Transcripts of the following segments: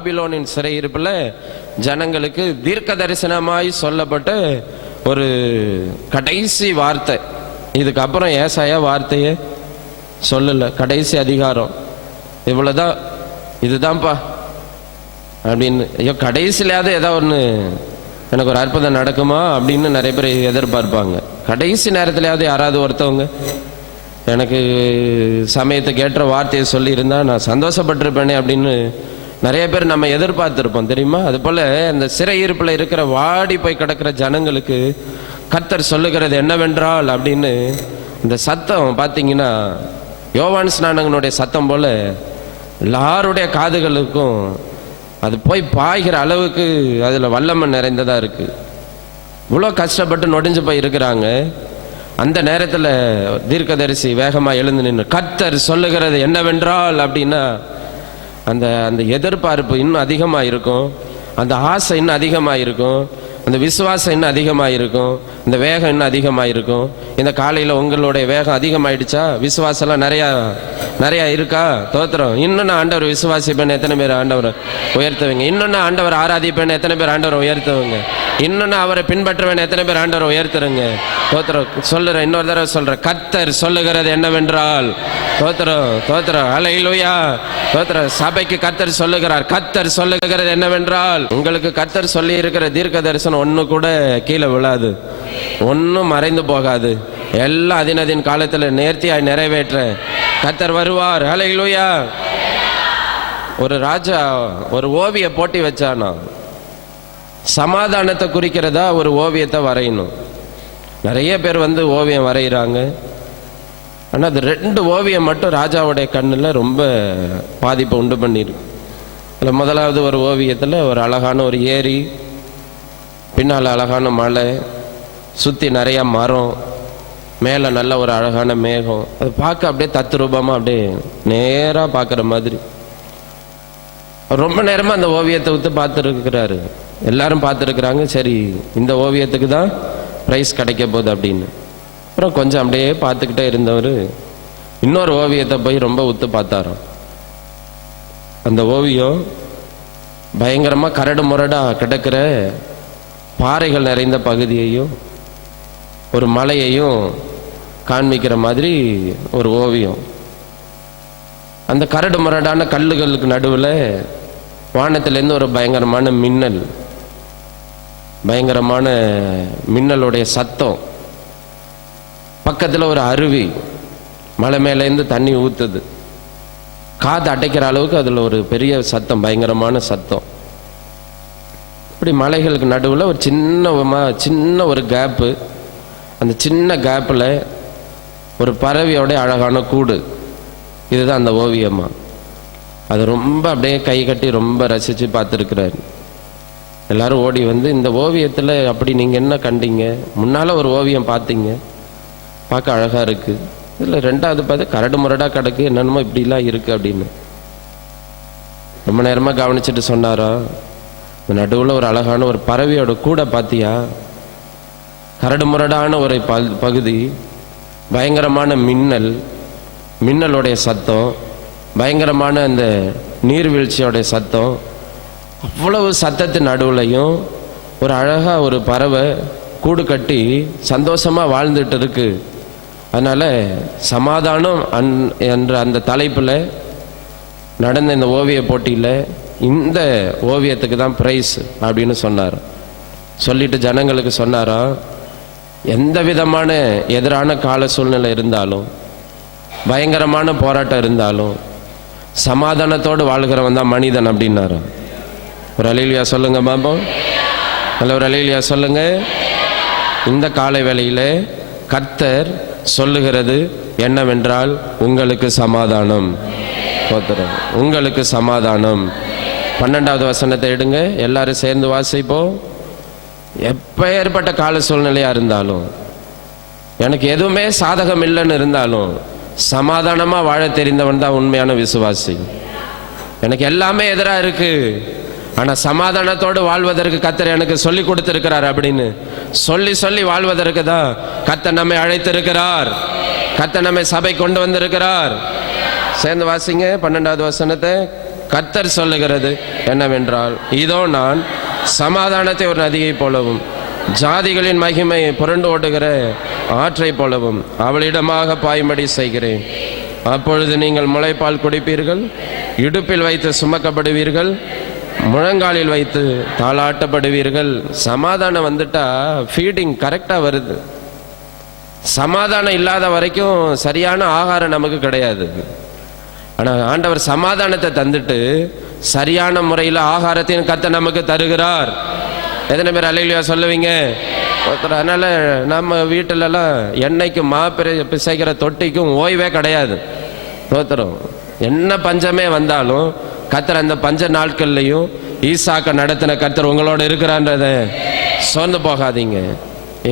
பாபிலோனின் சிறையிருப்பில் ஜனங்களுக்கு தீர்க்க தரிசனமாய் சொல்லப்பட்ட ஒரு கடைசி வார்த்தை. இதுக்கப்புறம் ஏசாயா வார்த்தையே சொல்லலை. கடைசி அதிகாரம் இவ்வளோதான், இதுதான்ப்பா அப்படின்னு. ஐயோ, கடைசியிலாவது ஏதோ ஒன்று எனக்கு ஒரு அற்புதம் நடக்குமா அப்படின்னு நிறைய பேர் எதிர்பார்ப்பாங்க. கடைசி நேரத்திலேயாவது யாராவது ஒருத்தவங்க எனக்கு சமயத்துக்கு ஏற்ற வார்த்தையை சொல்லியிருந்தா நான் சந்தோஷப்பட்டிருப்பேனே அப்படின்னு நிறைய பேர் நம்ம எதிர்பார்த்துருப்போம், தெரியுமா? அதுபோல் அந்த சிறையிருப்பில் இருக்கிற வாடி போய் கிடக்கிற ஜனங்களுக்கு கர்த்தர் சொல்லுகிறது என்னவென்றால் அப்படின்னு இந்த சத்தம் பார்த்தீங்கன்னா யோவான் ஸ்நானகனுடைய சத்தம் போல் எல்லாருடைய காதுகளுக்கும் அது போய் பாய்கிற அளவுக்கு அதில் வல்லமை நிறைந்ததாக இருக்குது. இவ்வளோ கஷ்டப்பட்டு நொடிஞ்சு போய் இருக்கிறாங்க. அந்த நேரத்தில் தீர்க்கதரிசி வேகமாக எழுந்து நின்று கர்த்தர் சொல்லுகிறது என்னவென்றால் அப்படின்னா அந்த அந்த எதிர்பார்ப்பு இன்னும் அதிகமாக இருக்கும், அந்த ஆசை இன்னும் அதிகமாக இருக்கும், அந்த விசுவாசம் இன்னும் அதிகமாக இருக்கும், இந்த வேகம் இன்னும் அதிகமாக இருக்கும். இந்த காலையில் உங்களுடைய வேகம் அதிகமாகிடுச்சா? விசுவாசம்லாம் நிறையா இருக்கா? தோத்திரம். இன்னும் நான் ஆண்டவர் விசுவாசிப்பேன் எத்தனை பேர் ஆண்டவர் உயர்த்துவீங்க? இன்னும் நான் ஆண்டவர் ஆராதிப்பேன் எத்தனை பேர் ஆண்டவர் உயர்த்துவங்க? இன்னும் நான் அவரை பின்பற்றுவேன் எத்தனை பேர் ஆண்டவர் உயர்த்துருங்க? தோத்திரம். சொல்லுறேன், இன்னொரு தடவை சொல்றேன், கர்த்தர் சொல்லுகிறது என்னவென்றால் தோத்திரம் தோத்திரம் ஹல்லேலூயா தோத்திரம். சபைக்கு கர்த்தர் சொல்லுகிறார். கர்த்தர் சொல்லுகிறது என்னவென்றால் உங்களுக்கு கர்த்தர் சொல்லி இருக்கிற தீர்க்க தரிசனம் ஒன்று கூட கீழே விழாது, ஒன்றும் மறைந்து போகாது. எல்லாம் அதினதின் காலத்தில் நேர்த்தியாய் நிறைவேற்ற கர்த்தர் வருவார். ஹல்லேலூயா. ஒரு ராஜா ஒரு ஓவிய போட்டி வச்சானா, சமாதானத்தை குறிக்கிறதா ஒரு ஓவியத்தை வரையணும். நிறைய பேர் வந்து ஓவியம் வரைகிறாங்க. ஆனால் அது 2 ஓவியம் மட்டும் ராஜாவுடைய கண்ணில் ரொம்ப பாதிப்பை உண்டு பண்ணியிருக்கு. அதில் முதலாவது ஒரு ஓவியத்தில் ஒரு அழகான ஒரு ஏரி, பின்னால் அழகான மலை, சுற்றி நிறையா மரம், மேலே நல்ல ஒரு அழகான மேகம். அது பார்க்க அப்படியே தத்ரூபமாக அப்படியே நேராக பார்க்குற மாதிரி. ரொம்ப நேரமாக அந்த ஓவியத்தை விட்டு பார்த்துருக்கிறாரு. எல்லாரும் பார்த்துருக்குறாங்க. சரி, இந்த ஓவியத்துக்கு தான் ப்ரைஸ் கிடைக்க போகுது அப்படின்னு. அப்புறம் கொஞ்சம் அப்படியே பார்த்துக்கிட்டே இருந்தவர் இன்னொரு ஓவியத்தை போய் ரொம்ப உத்து பார்த்தாராம். அந்த ஓவியம் பயங்கரமாக கரடு முரடாக கிடக்கிற பாறைகள் நிறைந்த பகுதியையும் ஒரு மலையையும் காண்பிக்கிற மாதிரி ஒரு ஓவியம். அந்த கரடு முரடான கல்லுகளுக்கு நடுவில் வானத்திலேருந்து ஒரு பயங்கரமான மின்னலுடைய சத்தம், பக்கத்தில் ஒரு அருவி, மலை மேலேருந்து தண்ணி ஊற்றுது, காது அடைக்கிற அளவுக்கு அதில் ஒரு பெரிய சத்தம், பயங்கரமான சத்தம். இப்படி மலைகளுக்கு நடுவில் ஒரு சின்ன ஒரு கேப்பு, அந்த சின்ன கேப்பில் ஒரு பறவையோட அழகான கூடு. இதுதான் அந்த ஓவியமா. அது ரொம்ப அப்படியே கை கட்டி ரொம்ப ரசித்து பார்த்துருக்கிறாரு. எல்லாரும் ஓடி வந்து இந்த ஓவியத்தில் அப்படி நீங்கள் என்ன கண்டீங்க? முன்னால் ஒரு ஓவியம் பார்த்தீங்க, பார்க்க அழகாக இருக்குது, இதில் 2வது பார்த்து கரடு முரடாக கிடக்கு, என்னென்னமோ இப்படிலாம் இருக்குது அப்படின்னு ரொம்ப நேரமாக கவனிச்சுட்டு சொன்னாரா, இந்த நடுவில் ஒரு அழகான ஒரு பறவையோட கூட பார்த்தியா? கரடு முரடான ஒரு பகுதி, பயங்கரமான மின்னலுடைய சத்தம், பயங்கரமான அந்த நீர்வீழ்ச்சியோடைய சத்தம், அவ்வளவு சத்தத்தின் நடுவுலையும் ஒரு அழகாக ஒரு பறவை கூடு கட்டி சந்தோஷமாக வாழ்ந்துட்டு இருக்கு. அதனால் சமாதானம் என்ற அந்த தலைப்பில் நடந்த இந்த ஓவிய போட்டியில் இந்த ஓவியத்துக்கு தான் ப்ரைஸ் அப்படின்னு சொன்னார். சொல்லிட்டு ஜனங்களுக்கு சொன்னாரா, எந்த விதமான எதிரான கால சூழ்நிலை இருந்தாலும், பயங்கரமான போராட்டம் இருந்தாலும், சமாதானத்தோடு வாழ்கிறவன் தான் மனிதன் அப்படின்னாரு. ஒரு அல்லேலூயா சொல்லுங்க பாப்போம். நல்ல ஒரு அல்லேலூயா சொல்லுங்க. இந்த காலை வேளையிலே கர்த்தர் சொல்லுகிறது என்னவென்றால் உங்களுக்கு சமாதானம். உங்களுக்கு சமாதானம். 12வது வசனத்தை எடுங்க, எல்லாரும் சேர்ந்து வாசிப்போம். எப்பேற்பட்ட கால சூழ்நிலையா இருந்தாலும், எனக்கு எதுவுமே சாதகம் இல்லைன்னு இருந்தாலும், சமாதானமா வாழ தெரிந்தவன் தான் உண்மையான விசுவாசி. எனக்கு எல்லாமே எதிராக இருக்கு, ஆனா சமாதானத்தோடு வாழ்வதற்கு கர்த்தர் எனக்கு சொல்லி கொடுத்திருக்கிறார் அப்படின்னு சொல்லி வாழ்வதற்கு தான் கர்த்தர் நம்மை அழைத்திருக்கிறார். கர்த்தர் நம்மை சபை கொண்டு வந்திருக்கிறார். சேர்ந்து வாசிங்க 12வது வசனத்தை. கர்த்தர் சொல்லுகிறது என்னவென்றால், இதோ நான் சமாதானத்தை ஒரு நதியைப் போலவும் ஜாதிகளின் மகிமை புரண்டு ஓடுகிற ஆற்றை போலவும் அவளிடமாக பாய்மடி செய்கிறேன். அப்பொழுது நீங்கள் முளைப்பால் குடிப்பீர்கள், இடுப்பில் வைத்து சுமக்கப்படுவீர்கள், முழங்காலில் வைத்து தாளாட்டப்படுவீர்கள். சமாதானம் வந்துட்டா ஃபீடிங் கரெக்டாக வருது. சமாதானம் இல்லாத வரைக்கும் சரியான ஆகாரம் நமக்கு கிடையாது. ஆனால் ஆண்டவர் சமாதானத்தை தந்துட்டு சரியான முறையில் ஆகாரத்தையும் கர்த்தர் நமக்கு தருகிறார். எத்தனை பேர் அல்லேலூயா சொல்லுவீங்க? அதனால நம்ம வீட்டிலலாம் எண்ணெய்க்கு பிசைக்கிற தொட்டிக்கும் ஓய்வே கிடையாது. தோத்திரம். என்ன பஞ்சமே வந்தாலும் கர்த்தர் அந்த பஞ்ச நாட்கள்லையும் ஈசாக்க நடத்தின கர்த்தர் உங்களோட இருக்கிறான்றத சோர்ந்து போகாதீங்க.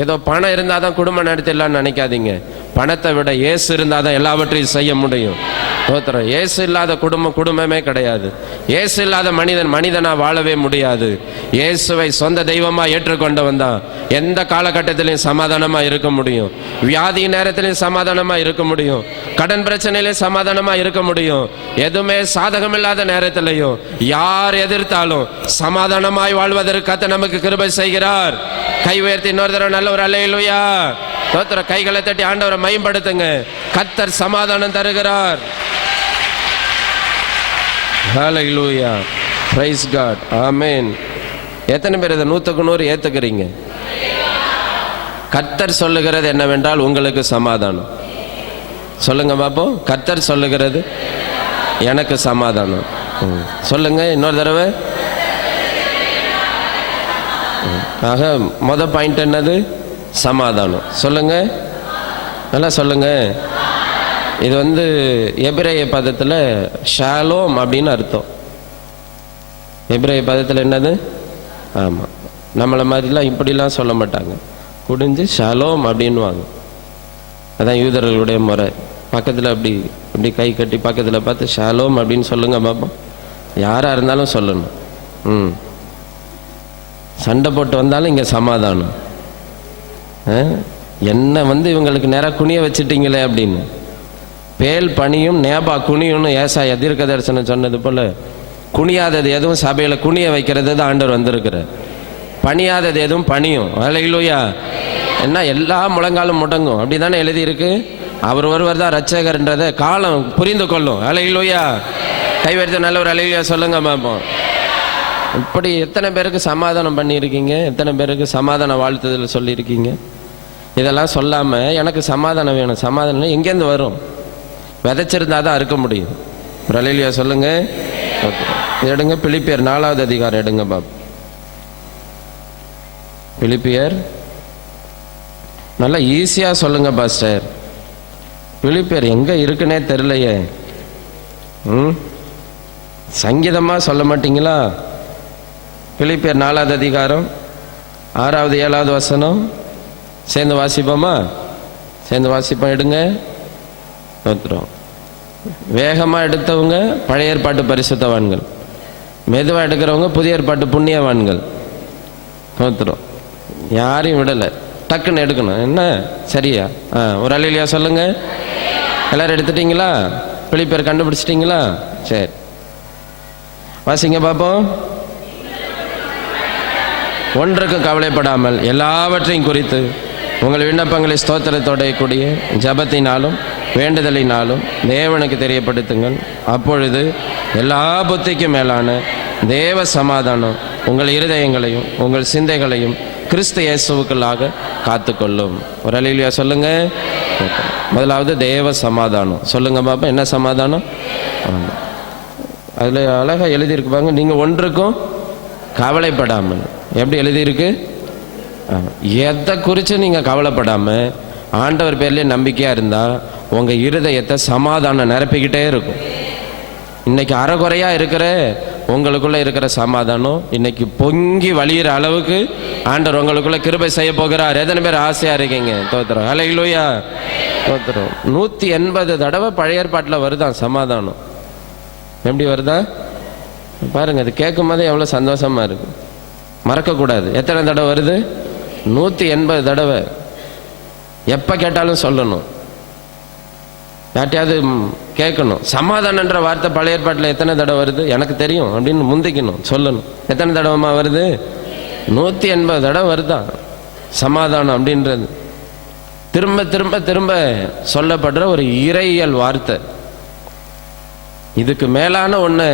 ஏதோ பணம் இருந்தால் தான் குடும்பம் நடத்திடலான்னு நினைக்காதீங்க. பணத்தை விட இயேசு இருந்தால் தான் எல்லாவற்றையும் செய்ய முடியும். தோத்திரம். இயேசு இல்லாத குடும்பமே கிடையாது. இயேசு இல்லாத மனிதனா வாழவே முடியாது. இயேசுவை சொந்த தெய்வமா ஏற்றுக்கொண்டவன் தான் எந்த காலகட்டத்திலையும் சமாதானமா இருக்க முடியும். வியாதி நேரத்திலையும் சமாதானமா இருக்க முடியும். கடன் பிரச்சனையிலையும் சமாதானமா இருக்க முடியும். எதுவுமே சாதகம் இல்லாத நேரத்திலையும் யார் எதிர்த்தாலும் சமாதானமாய் வாழ்வதற்கு கர்த்தர் நமக்கு கிருபை செய்கிறார். கை உயர்த்தி இன்னொரு தடவை நல்ல ஒரு அல்லேலூயா. தோத்திர. கைகளை தட்டி ஆண்டவரை மேம்படுத்துங்க. கர்த்தர் சமாதானம் தருகிறார். ஹல்லேலூயா. Praise God. ஆமென். எத்தனை பேர் இதை 100க்கு 100 ஏத்துக்கிறீங்க? கர்த்தர் சொல்லுகிறது என்னவென்றால் உங்களுக்கு சமாதானம். சொல்லுங்க பாப்போம். கர்த்தர் சொல்லுகிறது எனக்கு சமாதானம். சொல்லுங்க இன்னொரு தடவை. ஆக மொத பாயிண்ட் என்னது? சமாதானம். சொல்லுங்க, நல்லா சொல்லுங்க. இது எபிரேய பதத்தில் ஷாலோம் அப்படின்னு அர்த்தம். எபிரேய பதத்தில் என்னது? ஆமாம், நம்மளை மாதிரிலாம் இப்படிலாம் சொல்ல மாட்டாங்க. குடிஞ்சு ஷாலோம் அப்படின்வாங்க. அதான் யூதர்களுடைய முறை. பக்கத்தில் அப்படி இப்படி கை கட்டி பக்கத்தில் பார்த்து ஷாலோம் அப்படின்னு சொல்லுங்க பாப்போம். யாராக இருந்தாலும் சொல்லணும். சண்டை போட்டு வந்தாலும் இங்கே சமாதானம். என்ன இவங்களுக்கு நேராக குனிய வச்சுட்டீங்களே அப்படின்னு. பேல் பணியும் நேபா குனியும்னு ஏசாயா தீர்க்க தரிசனம் சொன்னது போல குனியாதது எதுவும் சபையில் குனிய வைக்கிறது தான் ஆண்டவர் வந்திருக்கிறார். பணியாதது எதுவும் பணியும். அல்லேலூயா. என்ன எல்லா முழங்காலும் முடங்கும் அப்படி தானே எழுதியிருக்கு. அவர் ஒருவர் தான் ரட்சகர்ன்றதை காலம் புரிந்து கொள்ளும். அல்லேலூயா. கைவரித்த நல்ல ஒரு அல்லேலூயா சொல்லுங்க பாப்போம். இப்படி எத்தனை பேருக்கு சமாதானம் பண்ணியிருக்கீங்க? எத்தனை பேருக்கு சமாதான வாழ்த்துதல் சொல்லியிருக்கீங்க? இதெல்லாம் சொல்லாமல் எனக்கு சமாதானம் வேணும். சமாதானம் எங்கேருந்து வரும்? விதைச்சிருந்தா தான் இருக்க முடியும். அல்லேலூயா சொல்லுங்க. எடுங்க பிலிப்பியர் 4வது அதிகாரம் எடுங்க பாப். பிலிப்பியர் நல்லா ஈஸியாக சொல்லுங்க பாஸ்டர். பிலிப்பியர் எங்கே இருக்குன்னே தெரியலையே. சங்கீதமாக சொல்ல மாட்டீங்களா? பிலிப்பியர் 4வது அதிகாரம் 6வது 7வது வசனம் சேர்ந்து வாசிப்போமா? சேர்ந்து வாசிப்போம். எடுங்க. நோத்துறோம். வேகமாக எடுத்தவங்க பழைய ஏற்பாட்டு பரிசுத்தவான்கள், மெதுவாக எடுக்கிறவங்க புதிய ஏற்பாட்டு புண்ணியவான்கள். நோத்துறோம். யாரையும் விடலை. டக்குன்னு எடுக்கணும். என்ன சரியா? ஒரு அல்லேலூயா சொல்லுங்க. எல்லாரும் எடுத்துட்டீங்களா? பிலிப்பியர் கண்டுபிடிச்சிட்டிங்களா? சரி, வாசிங்க பார்ப்போம். ஒன்றுக்கும் கவலைப்படாமல் எல்லாவற்றையும் குறித்து உங்கள் விண்ணப்பங்களை ஸ்தோத்திரத்தோட கூடிய ஜபத்தினாலும் வேண்டுதலினாலும் தேவனுக்கு தெரியப்படுத்துங்கள். அப்பொழுது எல்லா புத்திக்கும் மேலான தேவ சமாதானம் உங்கள் இருதயங்களையும் உங்கள் சிந்தைகளையும் கிறிஸ்து இயேசுவுக்குள்ளாக காத்துக்கொள்ளும். ஒரு அல்லேலூயா சொல்லுங்க. முதலாவது தேவ சமாதானம். சொல்லுங்க பாப்பா. என்ன சமாதானம்? அதில் அழகாக எழுதியிருக்குப்பாங்க. நீங்கள் ஒன்றுக்கும் கவலைப்படாமல். எப்படி எழுதியிருக்கு? எதை குறித்து நீங்கள் கவலைப்படாமல் ஆண்டவர் பேர்லேயே நம்பிக்கையாக இருந்தால் உங்கள் இருதயத்தை சமாதானம் நிரப்பிக்கிட்டே இருக்கும். இன்னைக்கு அறகுறையாக இருக்கிற உங்களுக்குள்ளே இருக்கிற சமாதானம் இன்னைக்கு பொங்கி வழியிற அளவுக்கு ஆண்டவர் உங்களுக்குள்ளே கிருபை செய்ய போகிறார். எத்தனை பேர் ஆசையாக இருக்கீங்க? தோத்திரம். அல்லேலூயா. தோத்திரம். 180 தடவை பழைய ஏற்பாட்டில் வருதான் சமாதானம். எப்படி வருதா பாருங்க. அது கேட்கும் போதே எவ்வளோ சந்தோஷமா இருக்கு. மறக்கக்கூடாது. எத்தனை தடவை வருது? 180 தடவை. எப்போ கேட்டாலும் சொல்லணும். யார்ட்டையாவது கேட்கணும். சமாதானன்ற வார்த்தை பழைய ஏற்பாட்டில் எத்தனை தடவை வருது எனக்கு தெரியும் அப்படின்னு முந்திக்கணும், சொல்லணும். எத்தனை தடவைமா வருது? 180 தடவை வருதா சமாதானம் அப்படின்றது. திரும்ப திரும்ப திரும்ப சொல்லப்படுற ஒரு இறையியல் வார்த்தை. இதுக்கு மேலான ஒன்று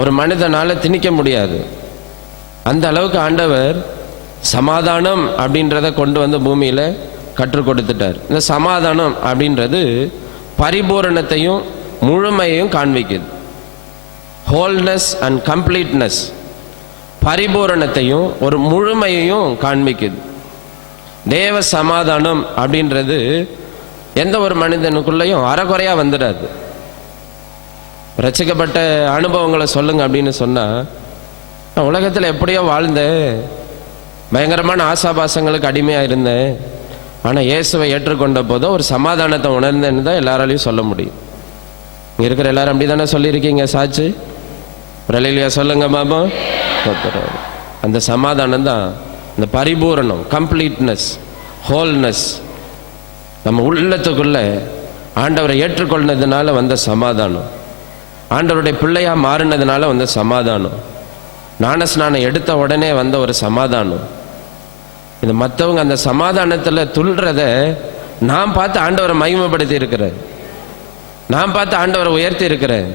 ஒரு மனிதனால திணிக்க முடியாது. அந்த அளவுக்கு ஆண்டவர் சமாதானம் அப்படின்றத கொண்டு வந்து பூமியில் கற்றுக் கொடுத்துட்டார். இந்த சமாதானம் அப்படின்றது பரிபூரணத்தையும் முழுமையையும் காண்பிக்குது. ஹோல்னஸ் அண்ட் கம்ப்ளீட்னஸ், பரிபூரணத்தையும் ஒரு முழுமையையும் காண்பிக்குது. தேவ சமாதானம் அப்படின்றது எந்த ஒரு மனிதனுக்குள்ளேயும் அறகுறையா வந்துடாது. ரசிக்கப்பட்ட அனுபவங்களை சொல்லுங்க அப்படின்னு சொன்னா, நான் உலகத்தில் எப்படியோ வாழ்ந்தேன், பயங்கரமான ஆசாபாசங்களுக்கு அடிமையாக இருந்தேன், ஆனால் இயேசுவை ஏற்றுக்கொண்ட போதோ ஒரு சமாதானத்தை உணர்ந்தேன்னு தான் எல்லாராலையும் சொல்ல முடியும். இங்கே இருக்கிற எல்லாரும் அப்படி தானே சொல்லியிருக்கீங்க சாட்சி? ரலிலியா சொல்லுங்க பாபா. அந்த சமாதானம் தான் இந்த பரிபூரணம், கம்ப்ளீட்னஸ், ஹோல்னஸ். நம்ம உள்ளத்துக்குள்ள ஆண்டவரை ஏற்றுக்கொண்டதுனால வந்த சமாதானம், ஆண்டவருடைய பிள்ளையா மாறினதுனால வந்த சமாதானம், ஞானஸ்நானம் எடுத்த உடனே வந்த ஒரு சமாதானம். இது மற்றவங்க அந்த சமாதானத்தில் துள்றத நான் பார்த்து ஆண்டவரை மகிமைப்படுத்தி இருக்கிறேன், நான் பார்த்து ஆண்டவரை உயர்த்தி இருக்கிறேன்.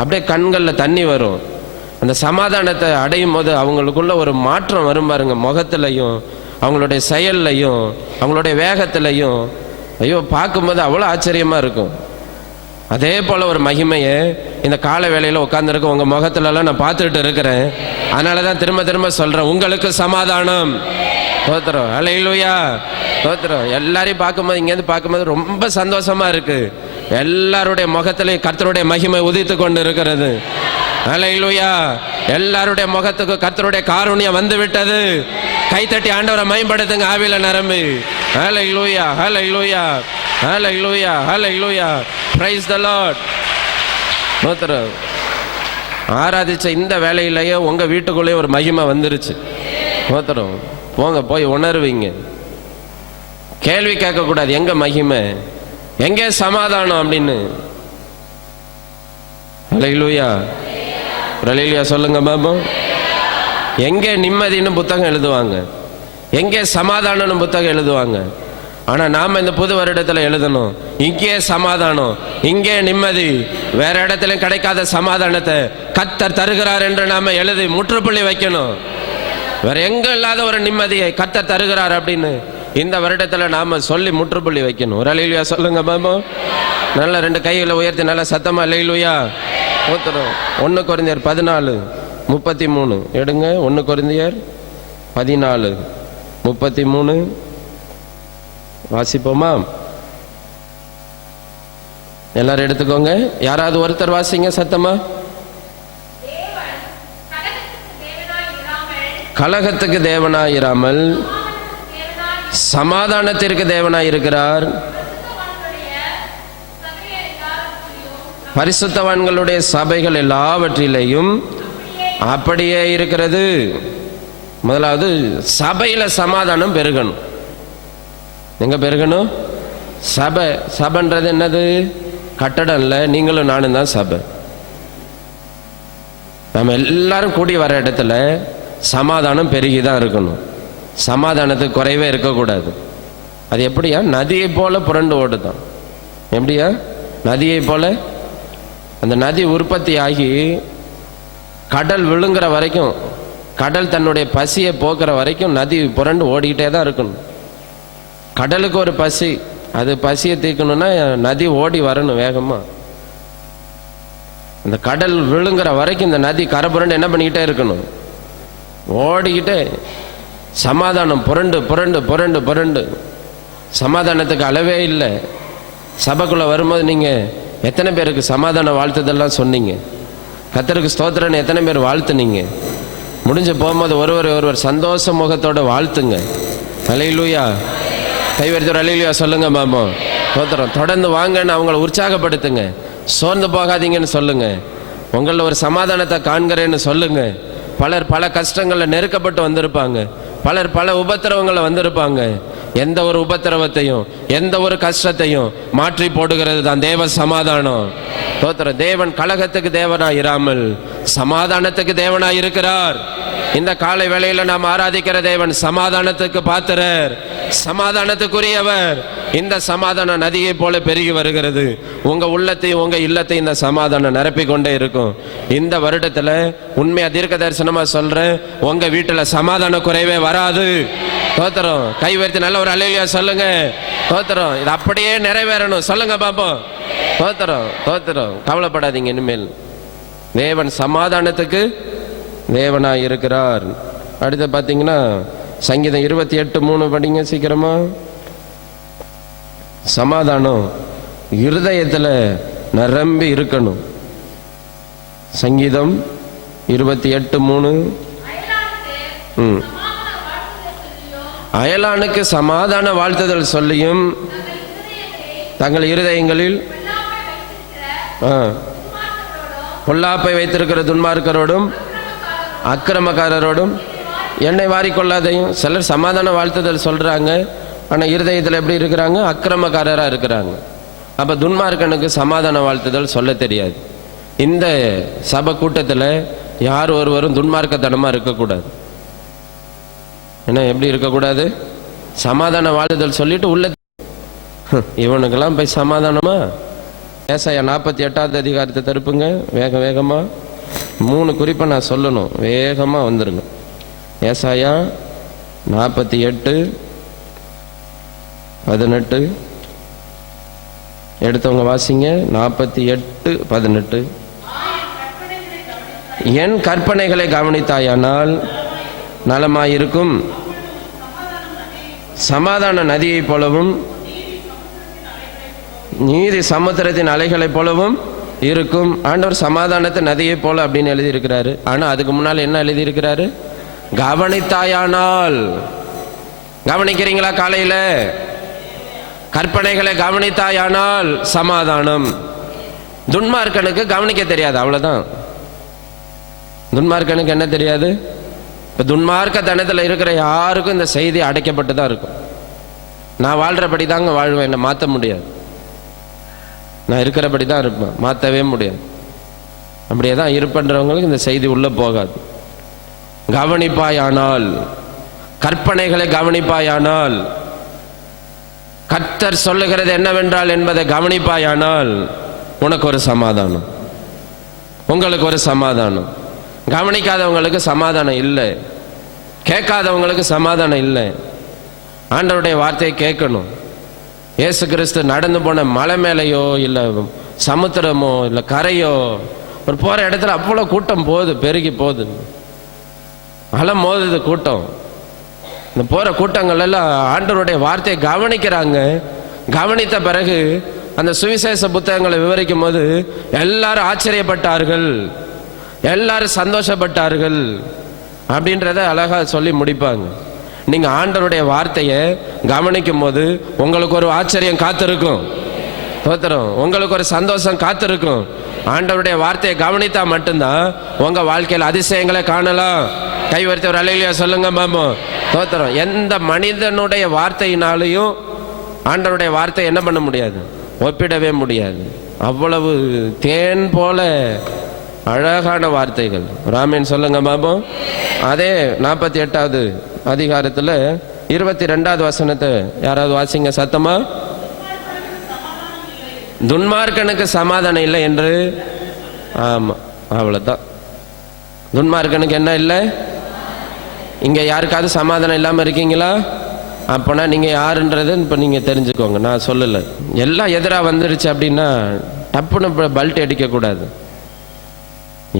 அப்படியே கண்களில் தண்ணி வரும். அந்த சமாதானத்தை அடையும் போது அவங்களுக்குள்ள ஒரு மாற்றம் வரும் பாருங்க, முகத்திலையும் அவங்களுடைய செயல்லையும் அவங்களுடைய வேகத்திலையும். ஐயோ, பார்க்கும்போது அவ்வளோ ஆச்சரியமா இருக்கும். அதே போல ஒரு மகிமையை இந்த கால வேளையில் உட்கார்ந்துருக்க உங்க முகத்துலலாம் நான் பார்த்துக்கிட்டு இருக்கிறேன். அதனால தான் திரும்ப திரும்ப சொல்றேன், உங்களுக்கு சமாதானம். தோத்திரம், அல்லேலூயா, தோத்திரம். எல்லாரையும் பார்க்கும்போது, இங்கேருந்து பார்க்கும்போது ரொம்ப சந்தோஷமா இருக்கு. எல்லாருடைய முகத்திலையும் கர்த்தருடைய மகிமை உதித்து கொண்டு இருக்கிறது. அல்லேலூயா. எல்லாருடைய முகத்துக்கு கர்த்தருடைய காருண்யம் வந்து விட்டது. கைத்தட்டி ஆண்டவரை மேம்படுத்துங்க ஆவியில நிரம்பி. அல்லேலூயா, அல்லேலூயா, அல்லேலூயா, அல்லேலூயா. Praise the Lord. தோத்திரம். ஆராதிச்ச இந்த வேலையிலேயே உங்க வீட்டுக்குள்ளேயே ஒரு மகிமை வந்துருச்சு. தோத்திரம். போங்க, போய் உணர்வீங்க. கேள்வி கேட்கக்கூடாது, எங்க மகிமை, எங்கே சமாதானம் அப்படின்னு. அல்லேலூயா, அல்லேலூயா சொல்லுங்க பாபா. எங்கே நிம்மதின்னு புத்தகம் எழுதுவாங்க, எங்கே சமாதானம்னு புத்தகம் எழுதுவாங்க. ஆனா நாம இந்த புது வருடத்துல எழுதணும், இங்கே சமாதானம், இங்கே நிம்மதி, வேற இடத்துல கிடைக்காத சமாதானத்தை கர்த்தர் தருகிறார் என்று நாம எழுதி முற்றுப்புள்ளி வைக்கணும். வேற எங்க இல்லாத ஒரு நிம்மதியை கர்த்தர் தருகிறார் அப்படின்னு இந்த வருடத்துல நாம சொல்லி முற்றுப்புள்ளி வைக்கணும். ஒரு அல்லேலூயா சொல்லுங்க பாபா. நல்ல 2 கைகளை உயர்த்தி நல்ல சத்தமா அல்லேலூயா. 1 கொரிந்தியர் 14:33 எடுங்க. 1 கொரிந்தியர் 14:33 வாசிப்போமா? எல்லாரும் எடுத்துக்கோங்க. யாராவது ஒருத்தர் வாசிங்க சத்தமா. கலகத்துக்கு தேவனாயிராமல் சமாதானத்திற்கு தேவனாயிருக்கிறார். பரிசுத்தவான்களுடைய சபைகள் எல்லாவற்றிலேயும் அப்படியே இருக்கிறது. முதலாவது சபையில சமாதானம் பெருகணும். எங்க பெருகணும்? சபை. சபைன்றது என்னது? கட்டடம் இல்லை, நீங்களும் நானும் தான் சபை. நம்ம எல்லாரும் கூடி வர இடத்துல சமாதானம் பெருகி தான் இருக்கணும். சமாதானத்துக்கு குறைவே இருக்கக்கூடாது. அது எப்படியா? நதியை போல புரண்டு ஓடுதான். எப்படியா? நதியை போல. அந்த நதி உற்பத்தி ஆகி கடல் விழுங்குற வரைக்கும், கடல் தன்னுடைய பசியை போக்குற வரைக்கும் நதி புரண்டு ஓடிக்கிட்டே தான் இருக்கணும். கடலுக்கு ஒரு பசி, அது பசியை தீர்க்கணும்னா நதி ஓடி வரணும் வேகமா. அந்த கடல் விழுங்குற வரைக்கும் இந்த நதி கரை புரண்டு என்ன பண்ணிக்கிட்டே இருக்கணும்? ஓடிக்கிட்டே. சமாதானம் புரண்டு புரண்டு புரண்டு புரண்டு. சமாதானத்துக்கு அளவே இல்லை. சபைக்குள்ள வரும்போது நீங்க எத்தனை பேருக்கு சமாதான வாழ்த்துதெல்லாம் சொன்னீங்க? கர்த்தருக்கு ஸ்தோத்திரன்னு எத்தனை பேர் வாழ்த்துனீங்க? முடிஞ்சு போகும்போது ஒருவர் சந்தோஷ முகத்தோட வாழ்த்துங்க. அல்லேலூயா. கைவரித்தோர் அல்லேலூயா சொல்லுங்க மாமா. ஸ்தோத்திரம். தொடர்ந்து வாங்கன்னு அவங்கள உற்சாகப்படுத்துங்க. சோர்ந்து போகாதீங்கன்னு சொல்லுங்க. உங்களில் ஒரு சமாதானத்தை காண்கிறேன்னு சொல்லுங்க. பலர் பல கஷ்டங்களில் நெருக்கப்பட்டு வந்திருப்பாங்க, பலர் பல உபத்திரவங்களில் வந்திருப்பாங்க, எந்த ஒரு உபத்திரவத்தையும் எந்த ஒரு கஷ்டத்தையும் மாற்றி போடுகிறது தான் தேவ சமாதானம். ஸ்தோத்திரம். தேவன் கலகத்துக்கு தேவனாய் இராமல் சமாதானத்துக்கு தேவனாய் இருக்கிறார். இந்த காலை வேளையில நாம் ஆராதிக்கிற தேவன் சமாதானத்துக்கு பாத்திரர், சமாதானத்துக்குரியவர். இந்த சமாதான நதியை போல பெருகி வருகிறது. உங்க உள்ளத்தையும் உங்க இல்லத்தையும் இந்த சமாதானம் நிரப்பி கொண்டே இருக்கும். இந்த வருடத்துல உண்மையா தீர்க்க தரிசனமா சொல்றேன், உங்க வீட்டுல சமாதான குறைவே வராது. ஸ்தோத்திரம். கை உயர்த்தி நல்ல ஒரு அல்லேலூயா சொல்லுங்க. ஸ்தோத்திரம். இது அப்படியே நிறைவேறணும். சொல்லுங்க பாப்போம். ஸ்தோத்திரம். ஸ்தோத்திரம். கவலைப்படாதீங்க. இனிமேல் தேவன் சமாதானத்துக்கு தேவனாய் இருக்கிறார். அடுத்து பார்த்தீங்கன்னா சங்கீதம் 28:3 படிங்க சீக்கிரமா. சமாதானம் இருதயத்தில் நிரம்பி இருக்கணும். சங்கீதம் 28:3. அயலானுக்கு சமாதான வாழ்த்துதல் சொல்லியும் தங்கள் இருதயங்களில் பொல்லாப்பை வைத்திருக்கிற துன்மார்க்கரோடும் அக்கிரமக்காரரோடும் என்னை வாரிக்கொள்ளாதையும். சிலர் சமாதான வாழ்த்துதல் சொல்றாங்க, ஆனால் இருதயத்தில் எப்படி இருக்கிறாங்க? அக்கிரமக்காரராக இருக்கிறாங்க. அப்போ துன்மார்க்கனுக்கு சமாதான வாழ்த்துதல் சொல்ல தெரியாது. இந்த சபை கூட்டத்தில் யார் ஒருவரும் துன்மார்க்கத்தனமாக இருக்கக்கூடாது. ஏன்னா எப்படி இருக்கக்கூடாது? சமாதான வாழ்த்துதல் சொல்லிட்டு உள்ள இவனுக்கெல்லாம் போய் சமாதானமா? ஏசாயா 48வது அதிகாரத்தை தருப்புங்க வேகமா. 3 குறிப்பை நான் சொல்லணும், வேகமா வந்துருங்க. ஏசாயா 48:18 எடுத்தவங்க வாசிங்க. 48:18. என் கற்பனைகளை கவனித்தாயானால் நலமாயிருக்கும், சமாதான நதியை போலவும் நீதி சமுத்திரத்தின் அலைகளைப் போலவும் இருக்கும். ஆண்டவர் சமாதானத்தை நதியை போல அப்படின்னு எழுதியிருக்கிறாரு. ஆனா அதுக்கு முன்னால் என்ன எழுதியிருக்கிறாரு? கவனித்தாயானால். கவனிக்கிறீங்களா? காலையில கற்பனைகளை கவனித்தாயானால் சமாதானம். துன்மார்க்கனுக்கு கவனிக்க தெரியாது, அவ்வளவுதான். துன்மார்க்கனுக்கு என்ன தெரியாது? இப்ப துன்மார்க்க தனத்தில் இருக்கிற யாருக்கும் இந்த செய்தி அடைக்கப்பட்டு தான் இருக்கும். நான் வாழ்றபடி தாங்க வாழ்வேன், என்னை மாற்ற முடியாது. நான் இருக்கிறபடி தான் இருப்பேன், மாற்றவே முடியாது. அப்படியே தான் இருப்பன்றவங்களுக்கு இந்த செய்தி உள்ள போகாது. கவனிப்பாயானால், கற்பனைகளை கவனிப்பாயானால், கர்த்தர் சொல்லுகிறது என்னவென்றால் என்பதை கவனிப்பாயானால் உனக்கு ஒரு சமாதானம், உங்களுக்கு ஒரு சமாதானம். கவனிக்காதவங்களுக்கு சமாதானம் இல்லை, கேட்காதவங்களுக்கு சமாதானம் இல்லை. ஆண்டவருடைய வார்த்தையை கேட்கணும். இயேசு கிறிஸ்து நடந்து போன மலை மேலையோ இல்லை சமுத்திரமோ இல்லை கரையோ, ஒரு போற இடத்துல அவ்வளோ கூட்டம் போகுது, பெருகி போகுது, அலம் மோதுது கூட்டம். இந்த போற கூட்டங்கள் எல்லாம் ஆண்டவருடைய வார்த்தையை கவனிக்கிறாங்க. கவனித்த பிறகு அந்த சுவிசேஷ புத்தகங்களை விவரிக்கும் போது எல்லாரும் ஆச்சரியப்பட்டார்கள், எல்லாரும் சந்தோஷப்பட்டார்கள் அப்படின்றத அழகா சொல்லி முடிப்பாங்க. நீங்க ஆண்டவருடைய வார்த்தையை கவனிக்கும் போது உங்களுக்கு ஒரு ஆச்சரியம் காத்திருக்கும், உங்களுக்கு ஒரு சந்தோஷம் காத்திருக்கும். ஆண்டவருடைய வார்த்தையை கவனித்தா மட்டும்தான் உங்க வாழ்க்கையில் அதிசயங்களை காணலாம். கைவர்த்தி ஒரு அல்லேலூயா சொல்லுங்க மாமோ. தோத்திரம். எந்த மனிதனுடைய வார்த்தையினாலையும் ஆண்டவருடைய வார்த்தை என்ன பண்ண முடியாது, ஒப்பிடவே முடியாது. அவ்வளவு தேன் போல அழகான வார்த்தைகள். ராமேன் சொல்லுங்க மாமோ. அதே 48வது அதிகாரத்தில் 22வது வசனத்தை யாராவது வாசிங்க சத்தமா. துன்மார்க்கனுக்கு சமாதானம் இல்லை என்று. ஆமா, அவ்வளவுதான். துன்மார்க்கனுக்கு என்ன இல்லை? இங்க யாருக்காவது சமாதானம் இல்லாம இருக்கீங்களா? அப்போனா நீங்க யாருன்றது இப்ப நீங்க தெரிஞ்சுக்கோங்க. நான் சொல்லல, எல்லாம் எதிராக வந்துருச்சு அப்படின்னா டப்புன்னு பல்ட் அடிக்க கூடாது.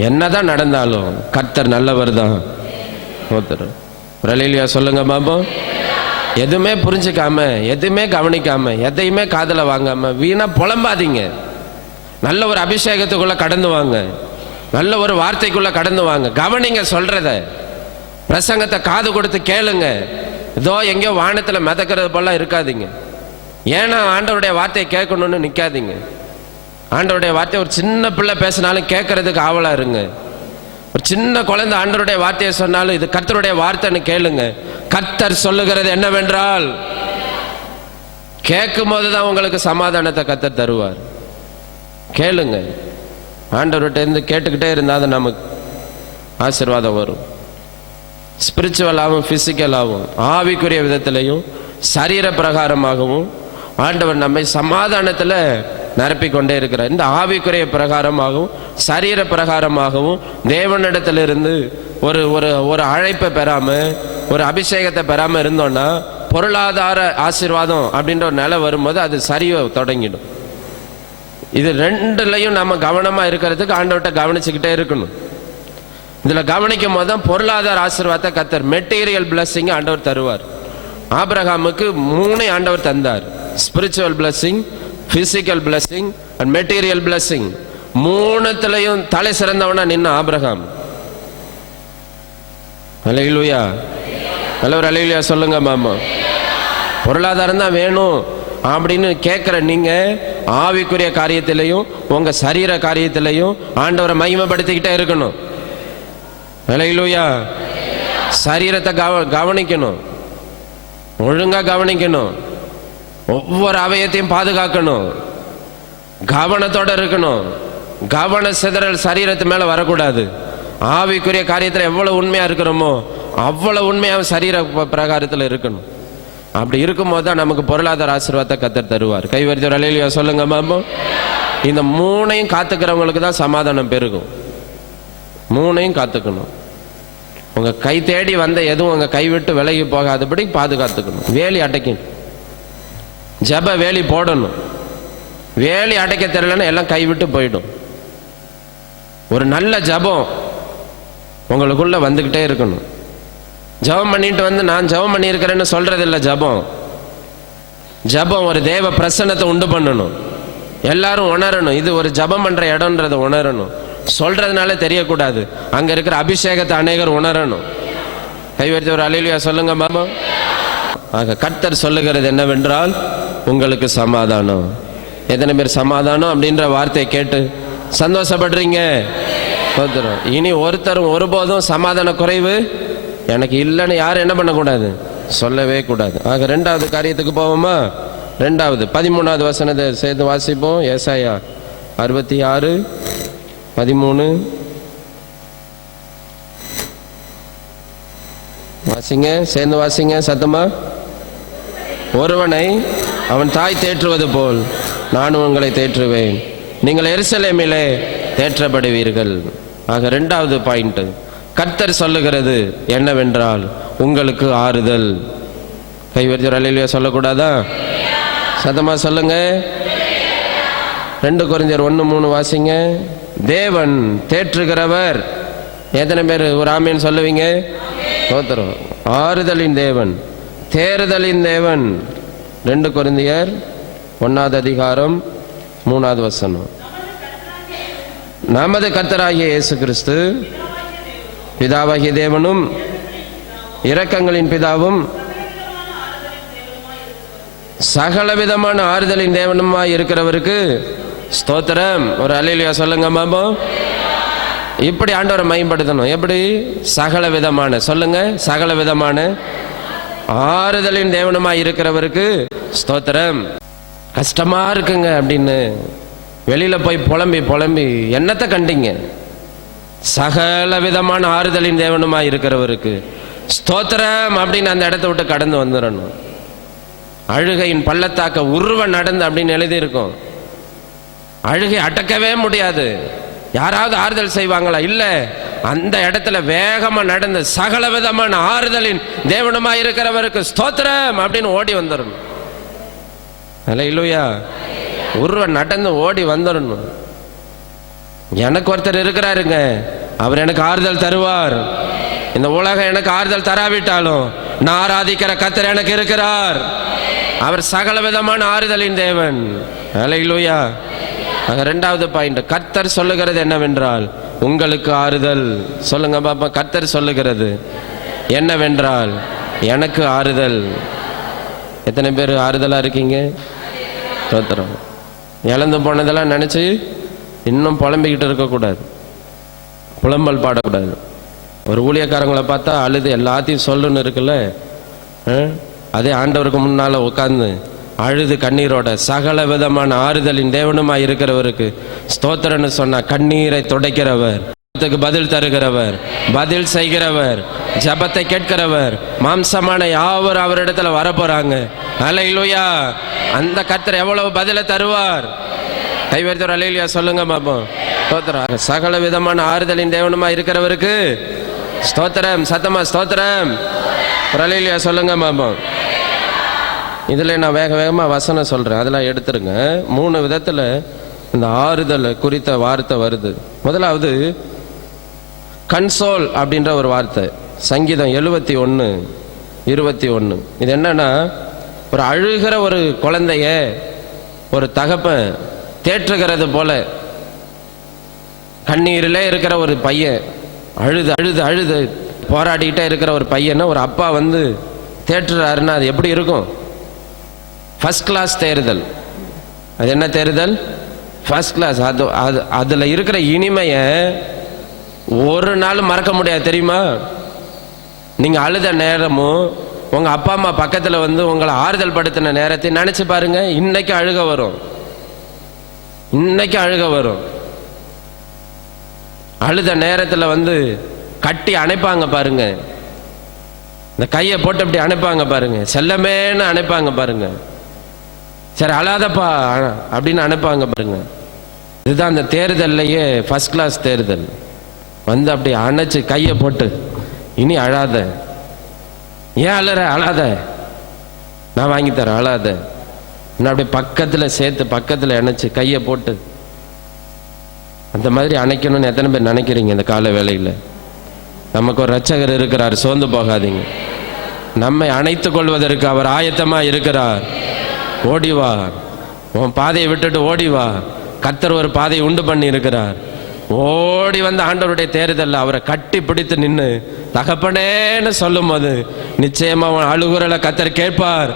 என்னதான் நடந்தாலும் கர்த்தர் நல்லவர் தான். அல்லேலூயா சொல்லுங்க பாபம். எதுவுமே புரிஞ்சுக்காம, எதுவுமே கவனிக்காம, எதையுமே காதுல வாங்காம வீணா புலம்பாதீங்க. நல்ல ஒரு அபிஷேகத்துக்குள்ள கடந்து வாங்க, நல்ல ஒரு வார்த்தைக்குள்ள கடந்து வாங்க. கவனிங்க சொல்றத, பிரசங்கத்தை காது கொடுத்து கேளுங்க. இதோ எங்கேயோ வானத்துல மிதக்கிறது போல இருக்காதீங்க. ஏன்னா ஆண்டவருடைய வார்த்தையை கேட்கணும்னு நிக்காதீங்க. ஆண்டவருடைய வார்த்தை ஒரு சின்ன பிள்ளை பேசினாலும் கேட்கறதுக்கு ஆவலா இருங்க. ஒரு சின்ன குழந்தை ஆண்டவருடைய வார்த்தையை சொன்னாலும் இது கர்த்தருடைய வார்த்தைன்னு கேளுங்க. கர்த்தர் சொல்லுகிறது என்னவென்றால் கேட்கும் போதுதான் உங்களுக்கு சமாதானத்தை கர்த்தர் தருவார். கேளுங்க, ஆண்டவர்கிட்ட இருந்து கேட்டுக்கிட்டே இருந்தால் அது நமக்கு ஆசீர்வாதம் வரும். ஸ்பிரிச்சுவலாகவும் பிசிக்கலாகவும் ஆவிக்குரிய விதத்திலையும் சரீர பிரகாரமாகவும் ஆண்டவர் நம்மை சமாதானத்தில் நிரப்பிக்கொண்டே இருக்கிறார். இந்த ஆவிக்குரிய பிரகாரமாகவும் சரீர பிரகாரமாகவும் தேவனிடத்திலிருந்து ஒரு ஒரு ஒரு அழைப்பை பெறாம, ஒரு அபிஷேகத்தை பெறாம இருந்தோம்னா பொருளாதார ஆசீர்வாதம் அப்படின்ற ஒரு நிலை வரும்போது அது சரிய தொடங்கிடும். இது ரெண்டுலையும் நம்ம கவனமா இருக்கிறதுக்கு ஆண்டவர்கிட்ட கவனிச்சுக்கிட்டே இருக்கணும். இதுல கவனிக்கும் போது தான் பொருளாதார ஆசீர்வாதத்தை கர்த்தர், மெட்டீரியல் பிளஸிங் ஆண்டவர் தருவார். ஆபிரகாமுக்கு 3 ஆண்டவர் தந்தார். Spiritual blessing, physical blessing and material blessing. 3த்துலயும் தலை சிறந்தவனா நின்ன ஆபிரகாம். அல்லேலூயா. நல்லவர் அல்லேலூயா சொல்லுங்க மாமா. பொருளாதாரம் தான் வேணும் அப்படின்னு கேட்கிற நீங்க ஆவிக்குரிய காரியத்திலையும் உங்க சரீர காரியத்திலையும் ஆண்டவரை மகிமைப்படுத்திக்கிட்டே இருக்கணும். அல்லேலூயா. சரீரத்தை கவனிக்கணும், ஒழுங்கா கவனிக்கணும், ஒவ்வொரு அவயத்தையும் பாதுகாக்கணும், கவனத்தோட இருக்கணும். கவன சிதறல் சரீரத்து மேல வரக்கூடாது. ஆவிக்குரிய காரியத்தில் எவ்வளவு உண்மையா இருக்கிறோமோ அவ்வளவு உண்மையாக சரீர பிரகாரத்தில் இருக்கணும். அப்படி இருக்கும்போது தான் நமக்கு பொருளாதார ஆசீர்வாதத்தை கர்த்தர் தருவார். கைவரித்தவர் அல்லேலூயா சொல்லுங்க மாமா. இந்த 3ஐயும் காத்துக்கிறவங்களுக்கு தான் சமாதானம் பெருகும். 3ஐயும் காத்துக்கணும். உங்க கை தேடி வந்த எதுவும் உங்க கை விட்டு விலகி போகாதபடி பாதுகாத்துக்கணும். வேலி அடைக்கணும், ஜப வேலி போடணும். வேலி அடைக்க தெரியலன்னா எல்லாம் கைவிட்டு போயிடும். ஒரு நல்ல ஜபம் உங்களுக்குள்ள வந்துகிட்டே இருக்கணும். ஜபம் பண்ணிட்டு வந்து நான் ஜபம் பண்ணியிருக்கிறேன்னு சொல்றது இல்லை. ஜபம் ஒரு தேவ பிரசன்னத்தை உண்டு பண்ணணும். எல்லாரும் உணரணும், இது ஒரு ஜபம் பண்ற இடம்ன்றதை உணரணும். சொல்றதுனால தெரியக்கூடாது, அங்க இருக்கிற அபிஷேகத்தை அநேகர் உணரணும். கைவரித்து ஒரு அல்லேலூயா சொல்லுங்க மாமா. ஆக கர்த்தர் சொல்லுகிறது என்னவென்றால் உங்களுக்கு சமாதானம். எத்தனை பேர் சமாதானம் அப்படின்ற வார்த்தையை கேட்டு சந்தோஷப்படுறீங்க? இனி ஒருத்தரும் ஒருபோதும் சமாதான குறைவு எனக்கு இல்லைன்னு யாரும் என்ன பண்ணக்கூடாது, சொல்லவே கூடாது. ஆக 2வது காரியத்துக்கு போவோமா? 2வது 13வது வசனத்தை சேர்த்து வாசிப்போம். ஏசாயா 66:13 வாசிங்க, சேர்ந்து வாசிங்க சத்தமா. ஒருவனை அவன் தாய் தேற்றுவது போல் நானும் உங்களை தேற்றுவேன், நீங்கள் எருசலேமிலே தேற்றப்படுவீர்கள். ஆக 2வது பாயிண்ட், கர்த்தர் சொல்லுகிறது என்னவென்றால் உங்களுக்கு ஆறுதல். கைவரித்தவர் அல்லேலூயா சொல்லக்கூடாதா? சத்தமா சொல்லுங்க. 2 கொரிந்தியர் 1:3 வாசிங்க. தேவன் தேற்றுகிறவர். எத்தனை பேர் ஒரு ஆமீன் சொல்லுவீங்க? தோத்திரம். ஆறுதலின் தேவன், தேறுதலின் தேவன். 2 கொரிந்தியர் 1:3 நமது கர்த்தராகிய இயேசு கிறிஸ்து பிதாவாகிய தேவனும் இரக்கங்களின் பிதாவும் சகலவிதமான ஆறுதலின் தேவனுமாய் இருக்கிறவருக்கு ஸ்தோத்திரம். ஒரு அல்லேலூயா சொல்லுங்க மாமா. இப்படி ஆண்டவரை மகிமைப்படுத்தணும். எப்படி? சகல விதமான, சொல்லுங்க, சகல விதமான ஆறுதலின் தேவனுமாய் இருக்கிறவருக்கு ஸ்தோத்திரம். கஷ்டமா இருக்குங்க அப்படின்னு வெளியில போய் புலம்பி என்னத்தை கண்டீங்க? சகல விதமான ஆறுதலின் தேவனுமாய் இருக்கிறவருக்கு ஸ்தோத்திரம் அப்படின்னு அந்த இடத்த விட்டு கடந்து வந்துடணும். அழுகையின் பள்ளத்தாக்க உருவ நடந்து அப்படின்னு எழுதி இருக்கும். அழுகை அடக்கவே முடியாது. யாராவது ஆறுதல் செய்வாங்களா? இல்ல. அந்த இடத்துல வேகமா நடந்து சகல விதமான ஆறுதலின் தேவனுமாய் இருக்கிறவருக்கு ஸ்தோத்திரம் அப்படின்னு ஓடி வந்துடணும். அல்லேலூயா. உருவ நடந்து ஓடி வந்துடணும். எனக்கு ஒருத்தர் இருக்கிறாருங்க, அவர் எனக்கு ஆறுதல் தருவார். இந்த உலகம் எனக்கு ஆறுதல் தராவிட்டாலும் நான் ஆராதிக்கிற கர்த்தர் எனக்கு இருக்கிறார். அவர் சகல விதமான ஆறுதலின் தேவன். அல்லேலூயா. 2வது பாயிண்ட், கர்த்தர் சொல்லுகிறது என்னவென்றால் உங்களுக்கு ஆறுதல். சொல்லுங்க பாப்பா. கர்த்தர் சொல்லுகிறது என்னவென்றால் எனக்கு ஆறுதல். எத்தனை பேர் ஆறுதலா இருக்கீங்க? தோத்திரம். இழந்து போனதெல்லாம் நினைச்சு இன்னும் புலம்பிக்கிட்டு இருக்கக்கூடாது, புலம்பல் பாடக்கூடாது. ஒரு ஊழியக்காரங்களை பார்த்தா அழுது எல்லாத்தையும் சொல்லுன்னு இருக்குல்ல, அதே ஆண்டவருக்கு முன்னால உட்காந்து அழுது கண்ணீரோட சகல விதமான ஆறுதலின் தேவனுமாய் இருக்கிறவருக்கு ஸ்தோத்திரன்னு சொன்னா, கண்ணீரை துடைக்கிறவர், பதில் தருகிறவர், பதில் செய்கிறவர், ஜபத்தை கேட்கிறவர், மாம்சமான யாவர் அவரிடத்துல வரப்போறாங்க. அல்லேலூயா. அந்த கர்த்தர் எவ்வளவு பதிலை தருவார்? கைவர்த்தவர் அல்லேலூயா சொல்லுங்க பாப்போம். ஸ்தோத்திரம். சகல விதமான ஆறுதலின் தேவனுமா இருக்கிறவருக்கு ஸ்தோத்திரம். சத்தமா ஸ்தோத்திரம். அல்லேலூயா சொல்லுங்க பாப்போம். இதுல நான் வேக வேகமா வசனம் சொல்றேன், அதெல்லாம் எடுத்துருங்க. 3 விதத்துல இந்த ஆறுதல் குறித்த வார்த்தை வருது. முதலாவது கன்சோல் அப்படின்ற ஒரு வார்த்தை. சங்கீதம் 71:21. இது என்னன்னா, ஒரு அழுகிற ஒரு குழந்தைய ஒரு தகப்பன் தேற்றுகிறது போல, கண்ணீரிலே இருக்கிற ஒரு பையன், அழுது அழுது அழுது போராடிக்கிட்டே இருக்கிற ஒரு பையனை ஒரு அப்பா வந்து தேற்றுறாருன்னா அது எப்படி இருக்கும்? ஃபர்ஸ்ட் கிளாஸ் தேறுதல். அது என்ன தேறுதல்? First class. அதுல இருக்கிற இனிமையை ஒரு நாள் மறக்க முடியாது, தெரியுமா? நீங்க அழுத நேரமும் உங்க அப்பா அம்மா பக்கத்துல வந்து உங்களை ஆறுதல் படுத்தின நேரத்தை நினைச்சு பாருங்க. இன்னைக்கு அழுக வரும், இன்னைக்கு அழுக வரும். அழுத நேரத்துல வந்து கட்டி அணைப்பாங்க பாருங்க, இந்த கையை போட்டு அப்படி அணைப்பாங்க பாருங்க, செல்லமேன்னு அணைப்பாங்க பாருங்க, சரி அழாதப்பா அப்படின்னு அனுப்பாங்க பாருங்க. இதுதான் அந்த தேர்தல்லையே ஃபர்ஸ்ட் கிளாஸ் தேர்தல். வந்து அப்படி அணைச்சு கையை போட்டு, இனி அழாத, ஏன் அழற, அழாத, நான் வாங்கி தரேன், அழாத, நான் அப்படி பக்கத்துல சேர்த்து பக்கத்துல அணைச்சு கையை போட்டு அந்த மாதிரி அணைக்கணும்னு எத்தனை பேர் நினைக்கிறீங்க? இந்த கால வேளையில நமக்கு ஒரு ரட்சகர் இருக்கிறார், சோர்ந்து போகாதீங்க. நம்மை அணைத்துக் கொள்வதற்கு அவர் ஆயத்தமா இருக்கிறார். ஓடிவா, உன் பாதையை விட்டுட்டு ஓடிவா. கர்த்தர் ஒரு பாதையை உண்டு பண்ணி இருக்கிறார். ஓடி வந்த ஆண்டவருடைய தேர்தல் அவரை கட்டி பிடித்து நின்று தகப்பனேன்னு சொல்லும் போது நிச்சயமா உன் அழுகுறல கர்த்தர் கேட்பார்.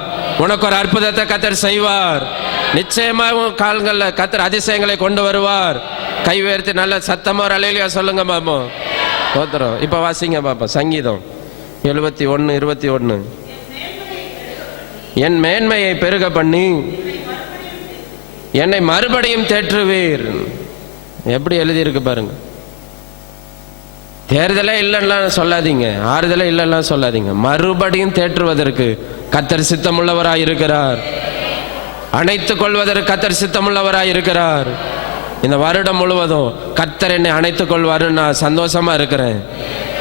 உனக்கு ஒரு அற்புதத்தை கர்த்தர் செய்வார். நிச்சயமா உன் கால்கள்ல கர்த்தர் அதிசயங்களை கொண்டு வருவார். கை உயர்த்தி நல்ல சத்தமா ஒரு அல்லேலூயா சொல்லுங்க பாப்போம். ஸ்தோத்திரம். இப்ப வாசிங்க பாப்போம். சங்கீதம் 71:21. என் மேன்மையை பெருக பண்ணி என்னை மறுபடியும் தேற்றுவீர். எப்படி எழுதியிருக்கு பாருங்க. தேர்தலே இல்லைன்னா சொல்லாதீங்க, ஆறுதலே இல்லைன்னா சொல்லாதீங்க. மறுபடியும் தேற்றுவதற்கு கர்த்தர் சித்தமுள்ளவராய் இருக்கிறார். அணைத்துக் கொள்வதற்கு கர்த்தர் சித்தமுள்ளவராய் இருக்கிறார். இந்த வருடம் முழுவதும் கர்த்தர் என்னை அணைத்துக் கொள்வாரு, நான் சந்தோஷமா இருக்கிறேன்.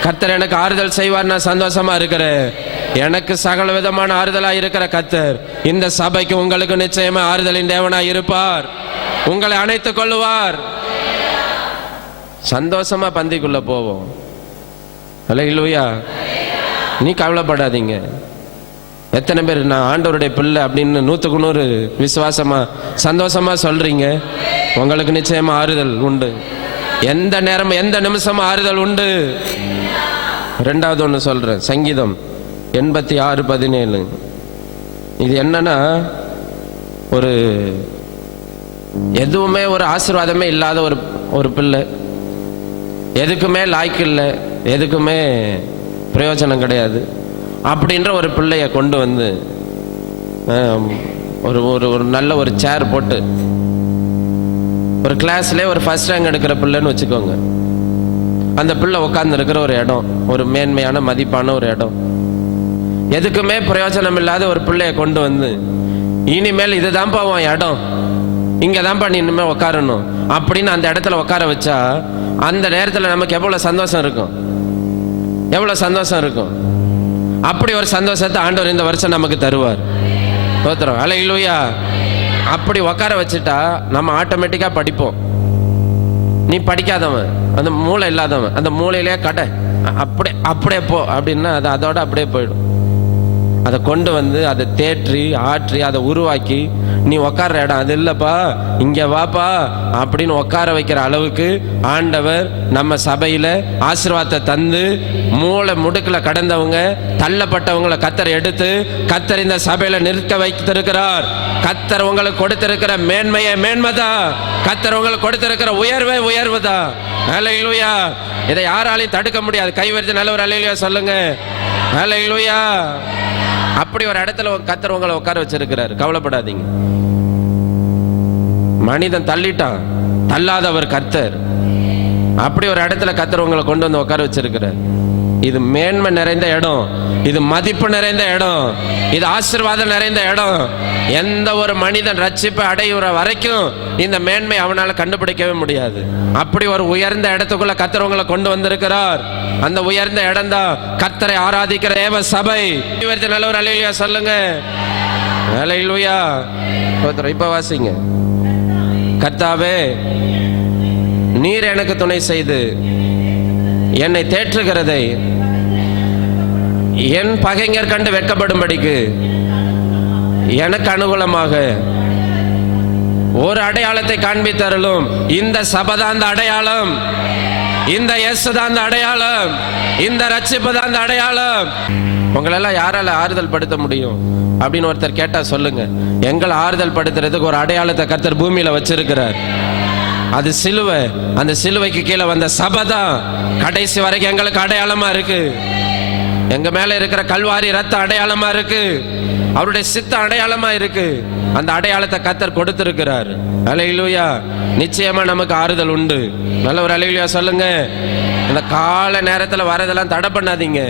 கர்த்தர் எனக்கு ஆறுதல் செய்வார், நான் சந்தோஷமா இருக்கிறேன். எனக்கு சகல விதமான ஆறுதலாய் இருக்கிற கர்த்தர் இந்த சபைக்கு உங்களுக்கு நிச்சயமா ஆறுதலின் தேவனாய் இருப்பார். உங்களை அணைத்துக் கொள்வார். சந்தோஷமா பந்திக்குள்ள போவோம். அல்லேலூயா. நீ கவலைப்படாதீங்க. எத்தனை பேர் நான் ஆண்டவருடைய பிள்ளை அப்படின்னு 100க்கு 100 விசுவாசமா சந்தோஷமா சொல்றீங்க? உங்களுக்கு நிச்சயமா ஆறுதல் உண்டு. எந்த நேரம் எந்த நிமிஷமும் ஆறுதல் உண்டு. ரெண்டாவது ஒன்று சொல்றேன். சங்கீதம் 86:17. இது என்னன்னா, ஒரு எதுவுமே ஒரு ஆசீர்வாதமே இல்லாத ஒரு பிள்ளை, எதுக்குமே லாய்க்கு இல்லை, எதுக்குமே பிரயோஜனம் கிடையாது அப்படின்ற ஒரு பிள்ளைய கொண்டு வந்து ஒரு ஒரு நல்ல ஒரு சேர் போட்டு ஒரு கிளாஸ்ல ஒரு ஃபர்ஸ்ட் ரேங்க் எடுக்கிற பிள்ளைன்னு வச்சுக்கோங்க. அந்த பிள்ளை உட்கார்ந்து இருக்கிற ஒரு இடம், ஒரு மேன்மையான மதிப்பான ஒரு இடம், எதுக்குமே பிரயோஜனம் இல்லாத ஒரு பிள்ளைய கொண்டு வந்து இனிமேல் இதுதான்ப்பா உன் இடம், இங்கதான்ப்பா நீ இனிமேல் உட்காரணும் அப்படின்னு அந்த இடத்துல உட்கார வச்சா அந்த நேரத்தில் நமக்கு எவ்வளவு சந்தோஷம் இருக்கும், எவ்வளவு சந்தோஷம் இருக்கும். அப்படி ஒரு சந்தோஷத்தை ஆண்டவர் இந்த வருஷம் நமக்கு தருவார். ஸ்தோத்திரம். அல்லேலூயா. அப்படி உட்கார வச்சுட்டா நம்ம ஆட்டோமேட்டிக்கா படிப்போம். நீ படிக்காதவன், அந்த மூளை இல்லாதவன், அந்த மூளையிலே கடை அப்படியே போ அப்படின்னா அது அதோட அப்படியே போயிடும். அதை கொண்டு வந்து அதை தேற்றி ஆற்றி அதை உருவாக்கி நீ உட்கார்ற இடம் அது இல்லப்பா, இங்க வாப்பா அப்படின்னு உட்கார வைக்கிற அளவுக்கு ஆண்டவர் நம்ம சபையில ஆசீர்வாதத்தை தந்து மூளை முடுக்குல கடந்தவங்க தள்ளப்பட்டவங்களை கர்த்தர் எடுத்து கர்த்தர் இந்த சபையில நிற்க வைத்திருக்கிறார். கர்த்தர் உங்களுக்கு கொடுத்திருக்கிற மேன்மையை மேன்மைதான், கர்த்தர் உங்களுக்கு கொடுத்திருக்கிற உயர்வே உயர்வுதான். அல்லேலூயா. இதை யாராலையும் தடுக்க முடியாது. கைவரித்து நல்ல ஒரு அல்லேலூயா சொல்லுங்க. அல்லேலூயா. அப்படி ஒரு இடத்துல கர்த்தர் உங்களை உட்கார வச்சிருக்கிறாரு. கவலைப்படாதீங்க. மனிதன் தள்ளிட்டான், தள்ளாதவர் கர்த்தர். அப்படி ஒரு இடத்துல கர்த்தர் உங்களை கொண்டு வந்து உட்கார வச்சிருக்கிறார். இது மேன்மை நிறைந்த இடம், இது மதிப்பு நிறைந்த இடம், இது ஆசீர்வாதம் நிறைந்த இடம். எந்த ஒரு மனிதன் ரட்சிப்பை அடையுற வரைக்கும் இந்த மேன்மை அவனால கண்டுபிடிக்கவே முடியாது. அப்படி ஒரு உயர்ந்த இடத்துக்குள்ள கர்த்தர் உங்களை கொண்டு வந்திருக்கிறார். அந்த உயர்ந்த இடம் தான் கர்த்தரை ஆராதிக்கிற தேவ சபை. நல்ல ஒரு அல்லேலூயா சொல்லுங்க. அல்லேலூயா. இப்ப வாசிங்க. கர்த்தாவே, நீர் எனக்கு துணை செய்து என்னை தேற்றுகிறதை என் பகைஞர் கண்டு வெட்கப்படும்படிக்கு எனக்கு அனுகூலமாக ஒரு அடையாளத்தை காண்பித்தருளும். இந்த சபைதான் அந்த அடையாளம், இந்த இயேசு தான் அந்த அடையாளம், இந்த ரட்சிப்பு தான் அந்த அடையாளம். உங்களெல்லாம் யாரால ஆறுதல் படுத்த முடியும் அப்படின்னு ஒருத்தர் கேட்டா சொல்லுங்க. எங்களை ஆறுதல் படுத்துறதுக்கு ஒரு அடையாளத்தை கர்த்தர் பூமியில வச்சிருக்கிறார். அது சிலுவை. அந்த சிலுவைக்கு கீழே வந்த சபை தான் கடைசி வரைக்கும் எங்களுக்கு அடையாளமா இருக்கு. எங்க மேல இருக்கிற கல்வாரி ரத்த அடையாளமா இருக்கு, அவருடைய சித்த அடையாளமா இருக்கு. அந்த அடையாளத்தை கர்த்தர் கொடுத்திருக்கிறார். அல்லேலூயா. நிச்சயமா நமக்கு ஆறுதல் உண்டு. நல்ல ஒரு அல்லேலூயா சொல்லுங்க. இந்த கால நேரத்துல வரதெல்லாம் தடை பண்ணாதீங்க.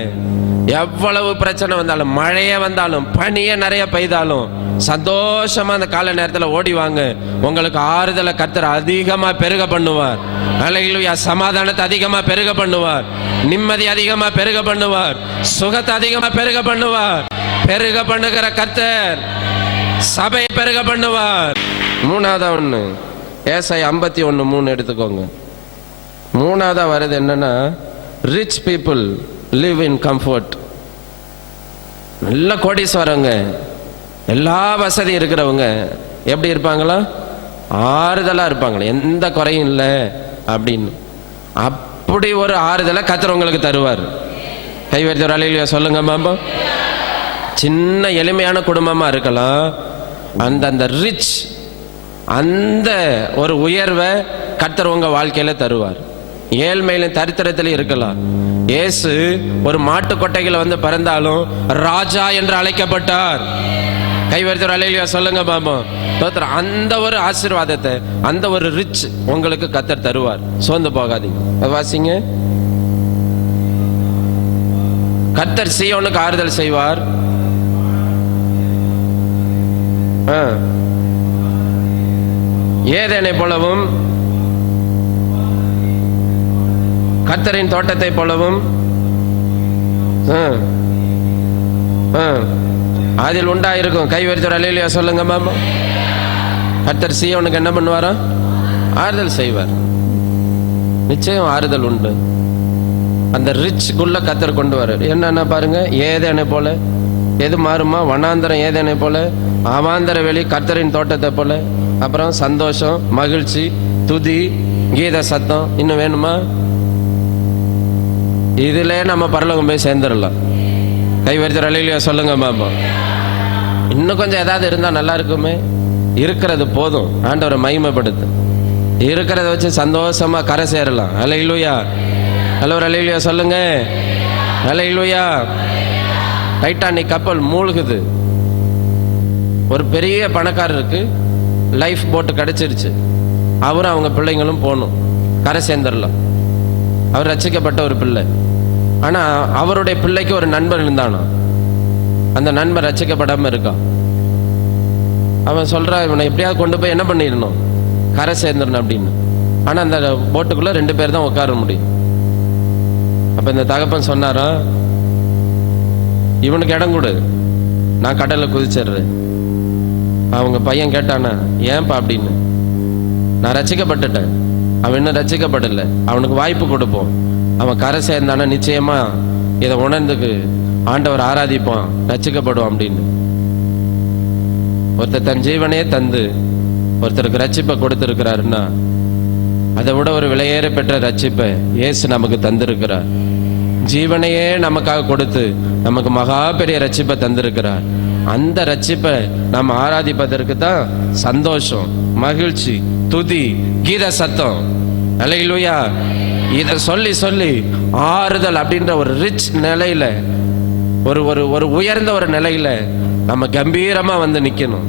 எவ்வளவு பிரச்சனை வந்தாலும், மழையே வந்தாலும், பனியே நிறைய பெய்தாலும் சந்தோஷமா அந்த கால நேரத்தில் ஓடி வாங்க. உங்களுக்கு ஆறுதலை கர்த்தர் அதிகமா பெருக பண்ணுவார். அல்லேலூயா. சமாதானத்தை அதிகமா பெருக பண்ணுவார், நிம்மதி அதிகமா பெருக பண்ணுவார், சுகத்தை அதிகமா பெருக பண்ணுவார். பெருக பண்ணுகிற கர்த்தர் சபையை பெருக பண்ணுவார். மூணாவதா ஒண்ணு, ஏசாயா 51:3 எடுத்துக்கோங்க. மூணாவதா வருது என்னன்னா, rich people live in comfort. நல்ல கோடீஸ்வரங்க, எல்லா வசதி இருக்கிறவங்க எப்படி இருப்பாங்களா? ஆறுதலா இருப்பாங்களா, எந்த குறையும் இல்லை அப்படின்னு. அப்படி ஒரு ஆறுதலை கர்த்தர் உங்களுக்கு தருவார். கைவர்த்தி ஒரு அல்லேலூயா சொல்லுங்க பாப்பா. சின்ன எளிமையான குடும்பமா இருக்கலாம், அந்த ரிச், அந்த ஒரு உயர்வை கர்த்தர் உங்க வாழ்க்கையில தருவார். ஏழ்மையிலும் தரித்திரத்திலும் இருக்கலாம். இயேசு ஒரு மாட்டு கொட்டைகளை வந்து பிறந்தாலும் ராஜா என்று அழைக்கப்பட்டார். கைவர்த்தி அல்லேலூயா சொல்லுங்க பாப்பா. அந்த ஒரு ஆசீர்வாதத்தை, அந்த ஒரு ரிச் உங்களுக்கு கர்த்தர் தருவார். சோர்ந்து போகாதீங்க. வாசிங்க. கர்த்தர் சீயோனுக்கு ஆறுதல் செய்வார். ஏதேனை போலவும் கர்த்தரின் தோட்டத்தை போலவும் அதில் உண்டாயிருக்கும். கைவர்த்தி அல்லேலூயா சொல்லுங்க மாமா. கர்த்தர் சீயோனுக்கு என்ன பண்ணுவாரா? ஆறுதல் செய்வார். நிச்சயம் ஆறுதல் உண்டு. அந்த ரிச்க்குள்ள கர்த்தர் கொண்டு வர என்னன்னா பாருங்க. ஏதேனை போல, எது மாறுமா? வனாந்தரம் ஏதேனை போல, அவாந்தர வெளி கர்த்தரின் தோட்டத்தை போல. அப்புறம் சந்தோஷம், மகிழ்ச்சி, துதி, கீத சத்தம். இன்னும் வேணுமா? இதுல நம்ம பரலோகம் போய் சேர்ந்துடலாம். கைவர்த்தி அல்லேலூயா சொல்லுங்க பாப்பா. இன்னும் கொஞ்சம் ஏதாவது இருந்தா நல்லா இருக்குமே. இருக்கிறது போதும். ஆண்டவரை மகிமைப்படுத்து. இருக்கிறத வச்சு சந்தோஷமா கரை சேரலாம். அல்லேலூயா. அல்லவர் அல்லேலூயா சொல்லுங்க. அல்லேலூயா. டைட்டானிக் கப்பல் மூழ்குது. ஒரு பெரிய பணக்காரருக்கு லைஃப் போட்டு கிடைச்சிருச்சு. அவரும் அவங்க பிள்ளைங்களும் போகணும், கரை சேர்ந்துடலாம். அவர் ரட்சிக்கப்பட்ட ஒரு பிள்ளை. ஆனா அவருடைய பிள்ளைக்கு ஒரு நண்பர் இருந்தானா. அந்த நண்பர் ரட்சிக்கப்படாம இருக்கான். அவன் சொல்றான், இவனை எப்படியாவது கொண்டு போய் என்ன பண்ணிடணும், கரை சேர்ந்துடணும் அப்படின்னு. ஆனா அந்த போட்டுக்குள்ள 2 பேர் தான் உட்கார முடியும். அப்ப இந்த தகப்பன் சொன்னாரா, இவனுக்கு இடம் கொடு, நான் கடல்ல குதிச்சிடுறேன். அவங்க பையன் கேட்டானா, ஏன்பா அப்படின்னு. நான் ரட்சிக்கப்பட்டுட்டேன், அவன் இன்னும் ரட்சிக்கப்படல, அவனுக்கு வாய்ப்பு கொடுப்போம். அவன் கரை சேர்ந்தானா நிச்சயமா இதை உணர்ந்துக்கு ஆண்டவர் ஆராதிப்பான், ரட்சிக்கப்படுவான் அப்படின்னு. ஒருத்தர் தன் ஜீவனையே தந்து ஒருத்தருக்கு ரட்சிப்பை கொடுத்திருக்கிறாருன்னா, அதை விட ஒரு விலையேற பெற்ற ரட்சிப்பை இயேசு நமக்கு தந்திருக்கிறார். ஜீவனையே நமக்காக கொடுத்து நமக்கு மகா பெரிய ரட்சிப்பை தந்திருக்கிறார். அந்த ரட்சிப்பை நம்ம ஆராதிப்பதற்கு தான் சந்தோஷம், மகிழ்ச்சி, துதி, கீத சத்தம். அல்லேலூயா. இதை சொல்லி சொல்லி ஆறுதல் அப்படின்ற ஒரு ரிச் நிலையில ஒரு ஒரு ஒரு உயர்ந்த ஒரு நிலையில நம்ம கம்பீரமா வந்து நிக்கணும்.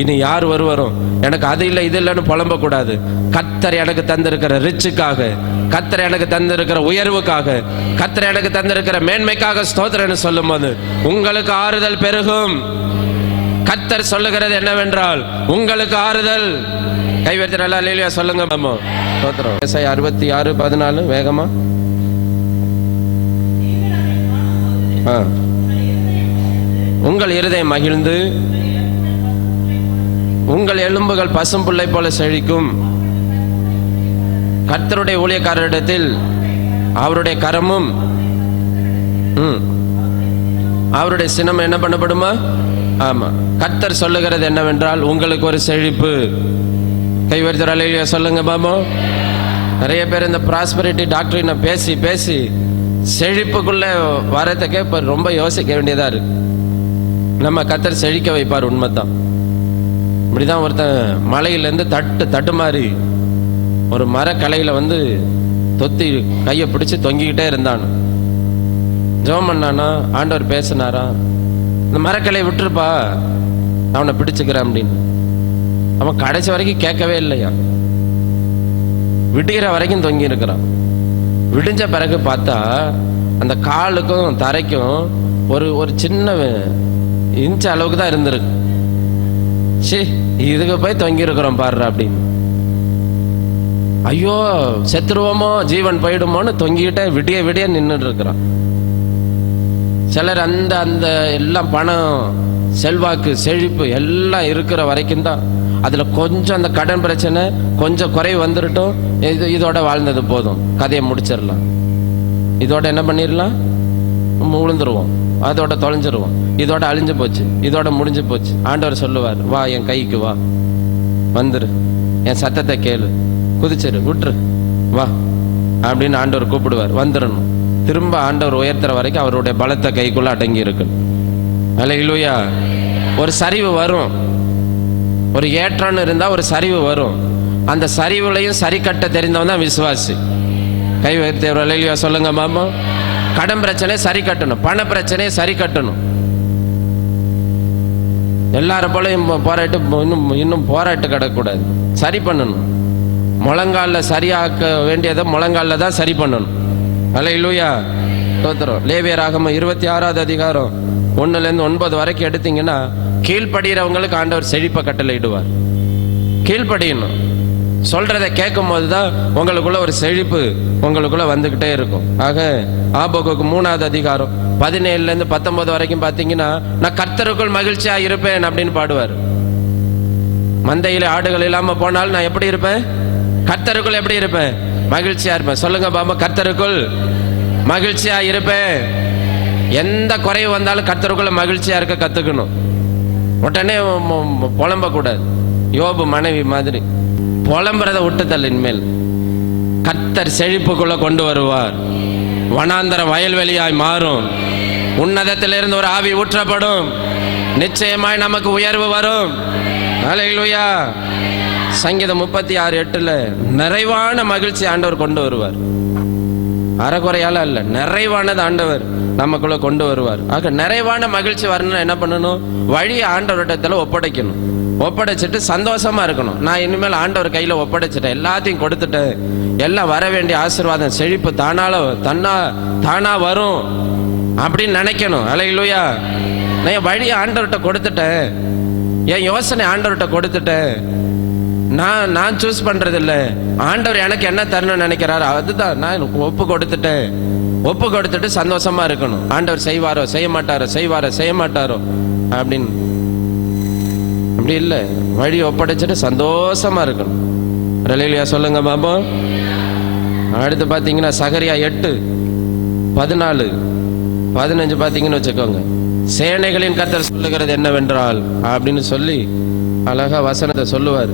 இனி யார் வருவரும், எனக்கு அது இல்லை இது இல்லைன்னு புலம்ப கூடாது. கர்த்தர் எனக்கு தந்திருக்கிற ரிச்சுக்காக, கர்த்தர் எனக்கு தந்திருக்கிற உயர்வுக்காக, கர்த்தர் எனக்கு தந்திருக்கிற மேன்மைக்காக ஸ்தோத்திரன்னு சொல்லும் போது உங்களுக்கு ஆறுதல் பெருகும். கர்த்தர் சொல்லுகிறது என்னவென்றால் உங்களுக்கு ஆறுதல். கைவர்த்தி நல்லா இல்லையா சொல்லுங்க. ஸ்தோத்திரம். ஏசாயா 66:14 வேகமா. உங்கள் இருதயம் மகிழ்ந்து உங்கள் எலும்புகள் பசும் புல்லை போல செழிக்கும். கர்த்தருடைய ஊழியக்காரரிடத்தில் அவருடைய கரமும் அவருடைய சினம் என்ன பண்ணப்படுமா? ஆமா. கர்த்தர் சொல்லுகிறது என்னவென்றால் உங்களுக்கு ஒரு செழிப்பு. கைவர்த்தலையில சொல்லுங்க பாபா. நிறைய பேர் இந்த ப்ராஸ்பரிட்டி டாக்டரினை பேசி பேசி செழிப்புக்குள்ள வரதுக்கே இப்ப ரொம்ப யோசிக்க வேண்டியதா இருக்கு. நம்ம கர்த்தர் செழிக்க வைப்பார், உண்மைதான். இப்படிதான் ஒருத்தன் மலையிலேருந்து தட்டுமாறி ஒரு மரக்கலையில வந்து தொத்தி கையை பிடிச்சி தொங்கிக்கிட்டே இருந்தான். ஜெபம் பண்ணானா, ஆண்டவர் பேசினாரா, இந்த மரக்கலையை விட்டுருப்பா, அவனை பிடிச்சுக்கிறேன் அப்படின்னு. அவன் கடைசி வரைக்கும் கேட்கவே இல்லையா. விடுகிற வரைக்கும் தொங்கி இருக்கிறான். விடிஞ்ச பிறகு பார்த்தா அந்த காலுக்கும் தரைக்கும் ஒரு ஒரு சின்ன இன்ச் அளவுக்கு தான் இருந்திருக்கு. சே, இதுக்கு போய் தொங்கி இருக்கிறோம் பாரு அப்படின்னு. ஐயோ செத்துருவோமோ, ஜீவன் போயிடுமோன்னு தொங்கிக்கிட்டே விடிய விடிய நின்றுட்டு இருக்கிறான். சிலர் அந்த அந்த எல்லாம் பணம், செல்வாக்கு, செழிப்பு எல்லாம் இருக்கிற வரைக்கும் தான். அதுல கொஞ்சம் அந்த கடன் பிரச்சனை கொஞ்சம் குறைவு வந்துருட்டும், இதோட வாழ்ந்தது போதும், கதையை முடிச்சிடலாம், இதோட என்ன பண்ணிடலாம், உளுந்துருவோம், அதோட தொலைஞ்சிருவோம், இதோட அழிஞ்சு போச்சு, இதோட முடிஞ்சு போச்சு. ஆண்டவர் சொல்லுவார், வா என் கைக்கு வா, வந்துரு, என் சத்தத்தை கேளு, குதிச்சிரு, விட்டுரு, வா அப்படின்னு ஆண்டவர் கூப்பிடுவார். வந்துடணும். திரும்ப ஆண்டவர் உயர்த்துற வரைக்கும் அவருடைய பலத்தை கைக்குள்ள அடங்கி இருக்கு. அல்லேலூயா. ஒரு சரிவு வரும், ஒரு ஏற்றம் இருந்தா ஒரு சரிவு வரும். அந்த சரிவுலையும் சரி கட்ட தெரிந்தவன் தான் விசுவாசி. கை வைத்தவர்களையா சொல்லுங்க மாமா. கடன் பிரச்சனையை சரி கட்டணும், பண பிரச்சனையை சரி கட்டணும். எல்லாரும் போல போராட்டு இன்னும் போராட்டு கிடக்கூடாது, சரி பண்ணணும். முழங்கால சரியாக்க வேண்டியதை முழங்கால தான் சரி பண்ணணும். அல்லேலூயா. ஸ்தோத்திரம். லேவியராகமம் 26வது அதிகாரம் 1-9 வரைக்கும் எடுத்தீங்கன்னா, கீழ்படுகிறவங்களுக்கு ஆண்டவர் செழிப்பை கட்டளையிடுவார். கீழ்படியணும், சொல்றதை கேட்கும் போதுதான் உங்களுக்குள்ள ஒரு செழிப்பு உங்களுக்குள்ள வந்துகிட்டே இருக்கும். ஆக ஆபகுக்கு 3வது அதிகாரம் 17-19 வரைக்கும் பார்த்தீங்கன்னா, நான் கர்த்தருக்குள் மகிழ்ச்சியா இருப்பேன் அப்படின்னு பாடுவார். மந்தையில ஆடுகள் இல்லாம போனாலும் நான் எப்படி இருப்பேன்? கர்த்தருக்குள் எப்படி இருப்பேன்? மகிழ்ச்சியா இருப்பேன். சொல்லுங்க பாபா, கர்த்தருக்குள் மகிழ்ச்சியா இருப்பேன். எந்த குறைவு வந்தாலும் கர்த்தருக்குள்ள மகிழ்ச்சியா இருக்க கத்துக்கணும். உடனே புலம்ப கூடாது. யோபு மனைவி மாதிரி புலம்புறத விட்டு தள்ளு. இனிமேல் கர்த்தர் செழிப்புக்குள்ள கொண்டு வருவார். வனாந்தர வயல்வெளியாய் மாறும். உன்னதத்திலிருந்து ஒரு ஆவி ஊற்றப்படும். நிச்சயமாய் நமக்கு உயர்வு வரும். அல்லேலூயா. சங்கீதம் 36:8 நிறைவான மகிழ்ச்சி ஆண்டவர் கொண்டு வருவார். அறகுறையால அல்ல, நிறைவானது ஆண்டவர் நமக்குள்ள கொண்டு வருவார். ஆக நிறைவான மகிழ்ச்சி வரணும்னா என்ன பண்ணணும்? வழியை ஆண்டவரிடத்துல ஒப்படைக்கணும். ஒப்படைச்சிட்டு சந்தோஷமா இருக்கணும். நான் இனிமேல் ஆண்டவர் கையில ஒப்படைச்சிட்டேன், எல்லாத்தையும் கொடுத்துட்டேன், எல்லாம் வர வேண்டிய ஆசீர்வாதம் செழிப்பு தானா வரும் அப்படின்னு நினைக்கணும். அல்லேலூயா. நான் வழியை ஆண்டவர்கிட்ட கொடுத்துட்டேன், என் யோசனை ஆண்டவர்கிட்ட கொடுத்துட்டேன், நான் சூஸ் பண்றது இல்லை, ஆண்டவர் எனக்கு என்ன தரணும்னு நினைக்கிறாரு அதுதான் நான் ஒப்பு கொடுத்துட்டேன். ஒப்பு கொடுத்துட்டு சந்தோஷமா இருக்கணும். ஆண்டவர் செய்வாரோ செய்ய மாட்டாரோ, செய்வாரோ செய்ய மாட்டாரோ அப்படின்னு அப்படி இல்லை. வழி ஒப்படைச்சிட்டு சந்தோஷமா இருக்கணும். அல்லேலூயா. சொல்லுங்க பாபா. அடுத்து பார்த்தீங்கன்னா சகரியா 8:14-15 பார்த்தீங்கன்னு வச்சுக்கோங்க. சேனைகளின் கர்த்தர் சொல்லுகிறது என்னவென்றால் அப்படின்னு சொல்லி அழகா வசனத்தை சொல்லுவார்.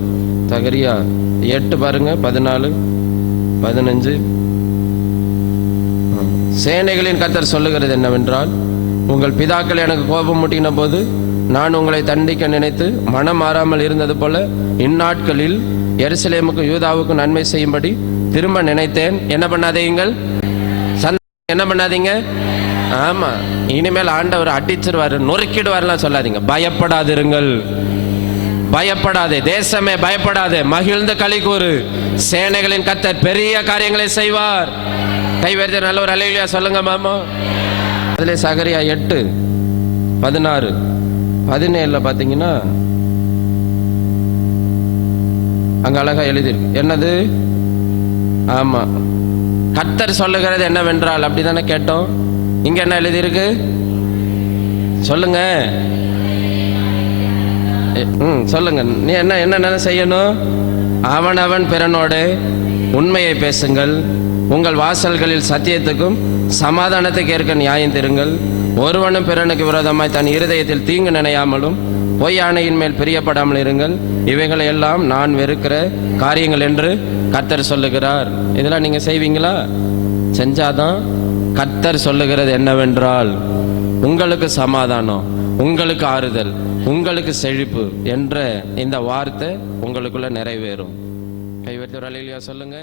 சகரியா 8 பாருங்க, 14-15. சேனைகளின் கர்த்தர் சொல்லுகிறது என்னவென்றால், உங்கள் பிதாக்கள் எனக்கு கோபம் மூட்டின போது நான் உங்களை தண்டிக்க நினைத்து மனம் மாறாமல் இருந்தது போல இந்நாட்களில் எருசலேமுக்கு யூதாவுக்கு நன்மை செய்யும்படி திரும்ப நினைத்தேன். என்ன பண்ணாதீங்கள்? என்ன பண்ணாதீங்க? ஆமா, இனிமேல் ஆண்டவர் அடிச்சிருவாரு, நொறுக்கிடுவாருலாம் சொல்லாதீங்க. பயப்படாதிருங்கள், பயப்படாதே தேசமே, பயப்படாதே, மகிழ்ந்து களி கூறு, சேனைகளின் கர்த்தர் பெரிய காரியங்களை செய்வார். கைவர்த்தி நல்ல ஒரு அல்லேலூயா சொல்லுங்க மாமா. அதிலே சகரியா 8:16-17 பார்த்தீங்கன்னா அங்க அழகா எழுதியிருக்கு. என்னது? ஆமா, கர்த்தர் சொல்லுகிறது என்னவென்றால், அப்படிதானே கேட்டோம். இங்க என்ன எழுதியிருக்கு சொல்லுங்க. சொல்லுங்க, நீ என்ன செய்யணும்? அவன் பிறனோடு உண்மையை பேசுங்கள், உங்கள் வாசல்களில் சத்தியத்துக்கும் சமாதானத்துக்கு ஏற்க நியாயம் தருங்கள், ஒருவனும் பிறனுக்கு விரோதமாய் தன் இருதயத்தில் தீங்கு நினையாமலும் பொய் ஆணையின் மேல் பிரியப்படாமல் இருங்கள், இவைகளை எல்லாம் நான் வெறுக்கிற காரியங்கள் என்று கர்த்தர் சொல்லுகிறார். இதெல்லாம் நீங்க செய்வீங்களா? செஞ்சாதான் கர்த்தர் சொல்லுகிறது என்னவென்றால், உங்களுக்கு சமாதானம், உங்களுக்கு ஆறுதல், உங்களுக்கு செழிப்பு என்ற இந்த வார்த்தை உங்களுக்குள்ள நிறைவேறும். கைவர்த்தி ஒரு அல்லேலூயா சொல்லுங்க.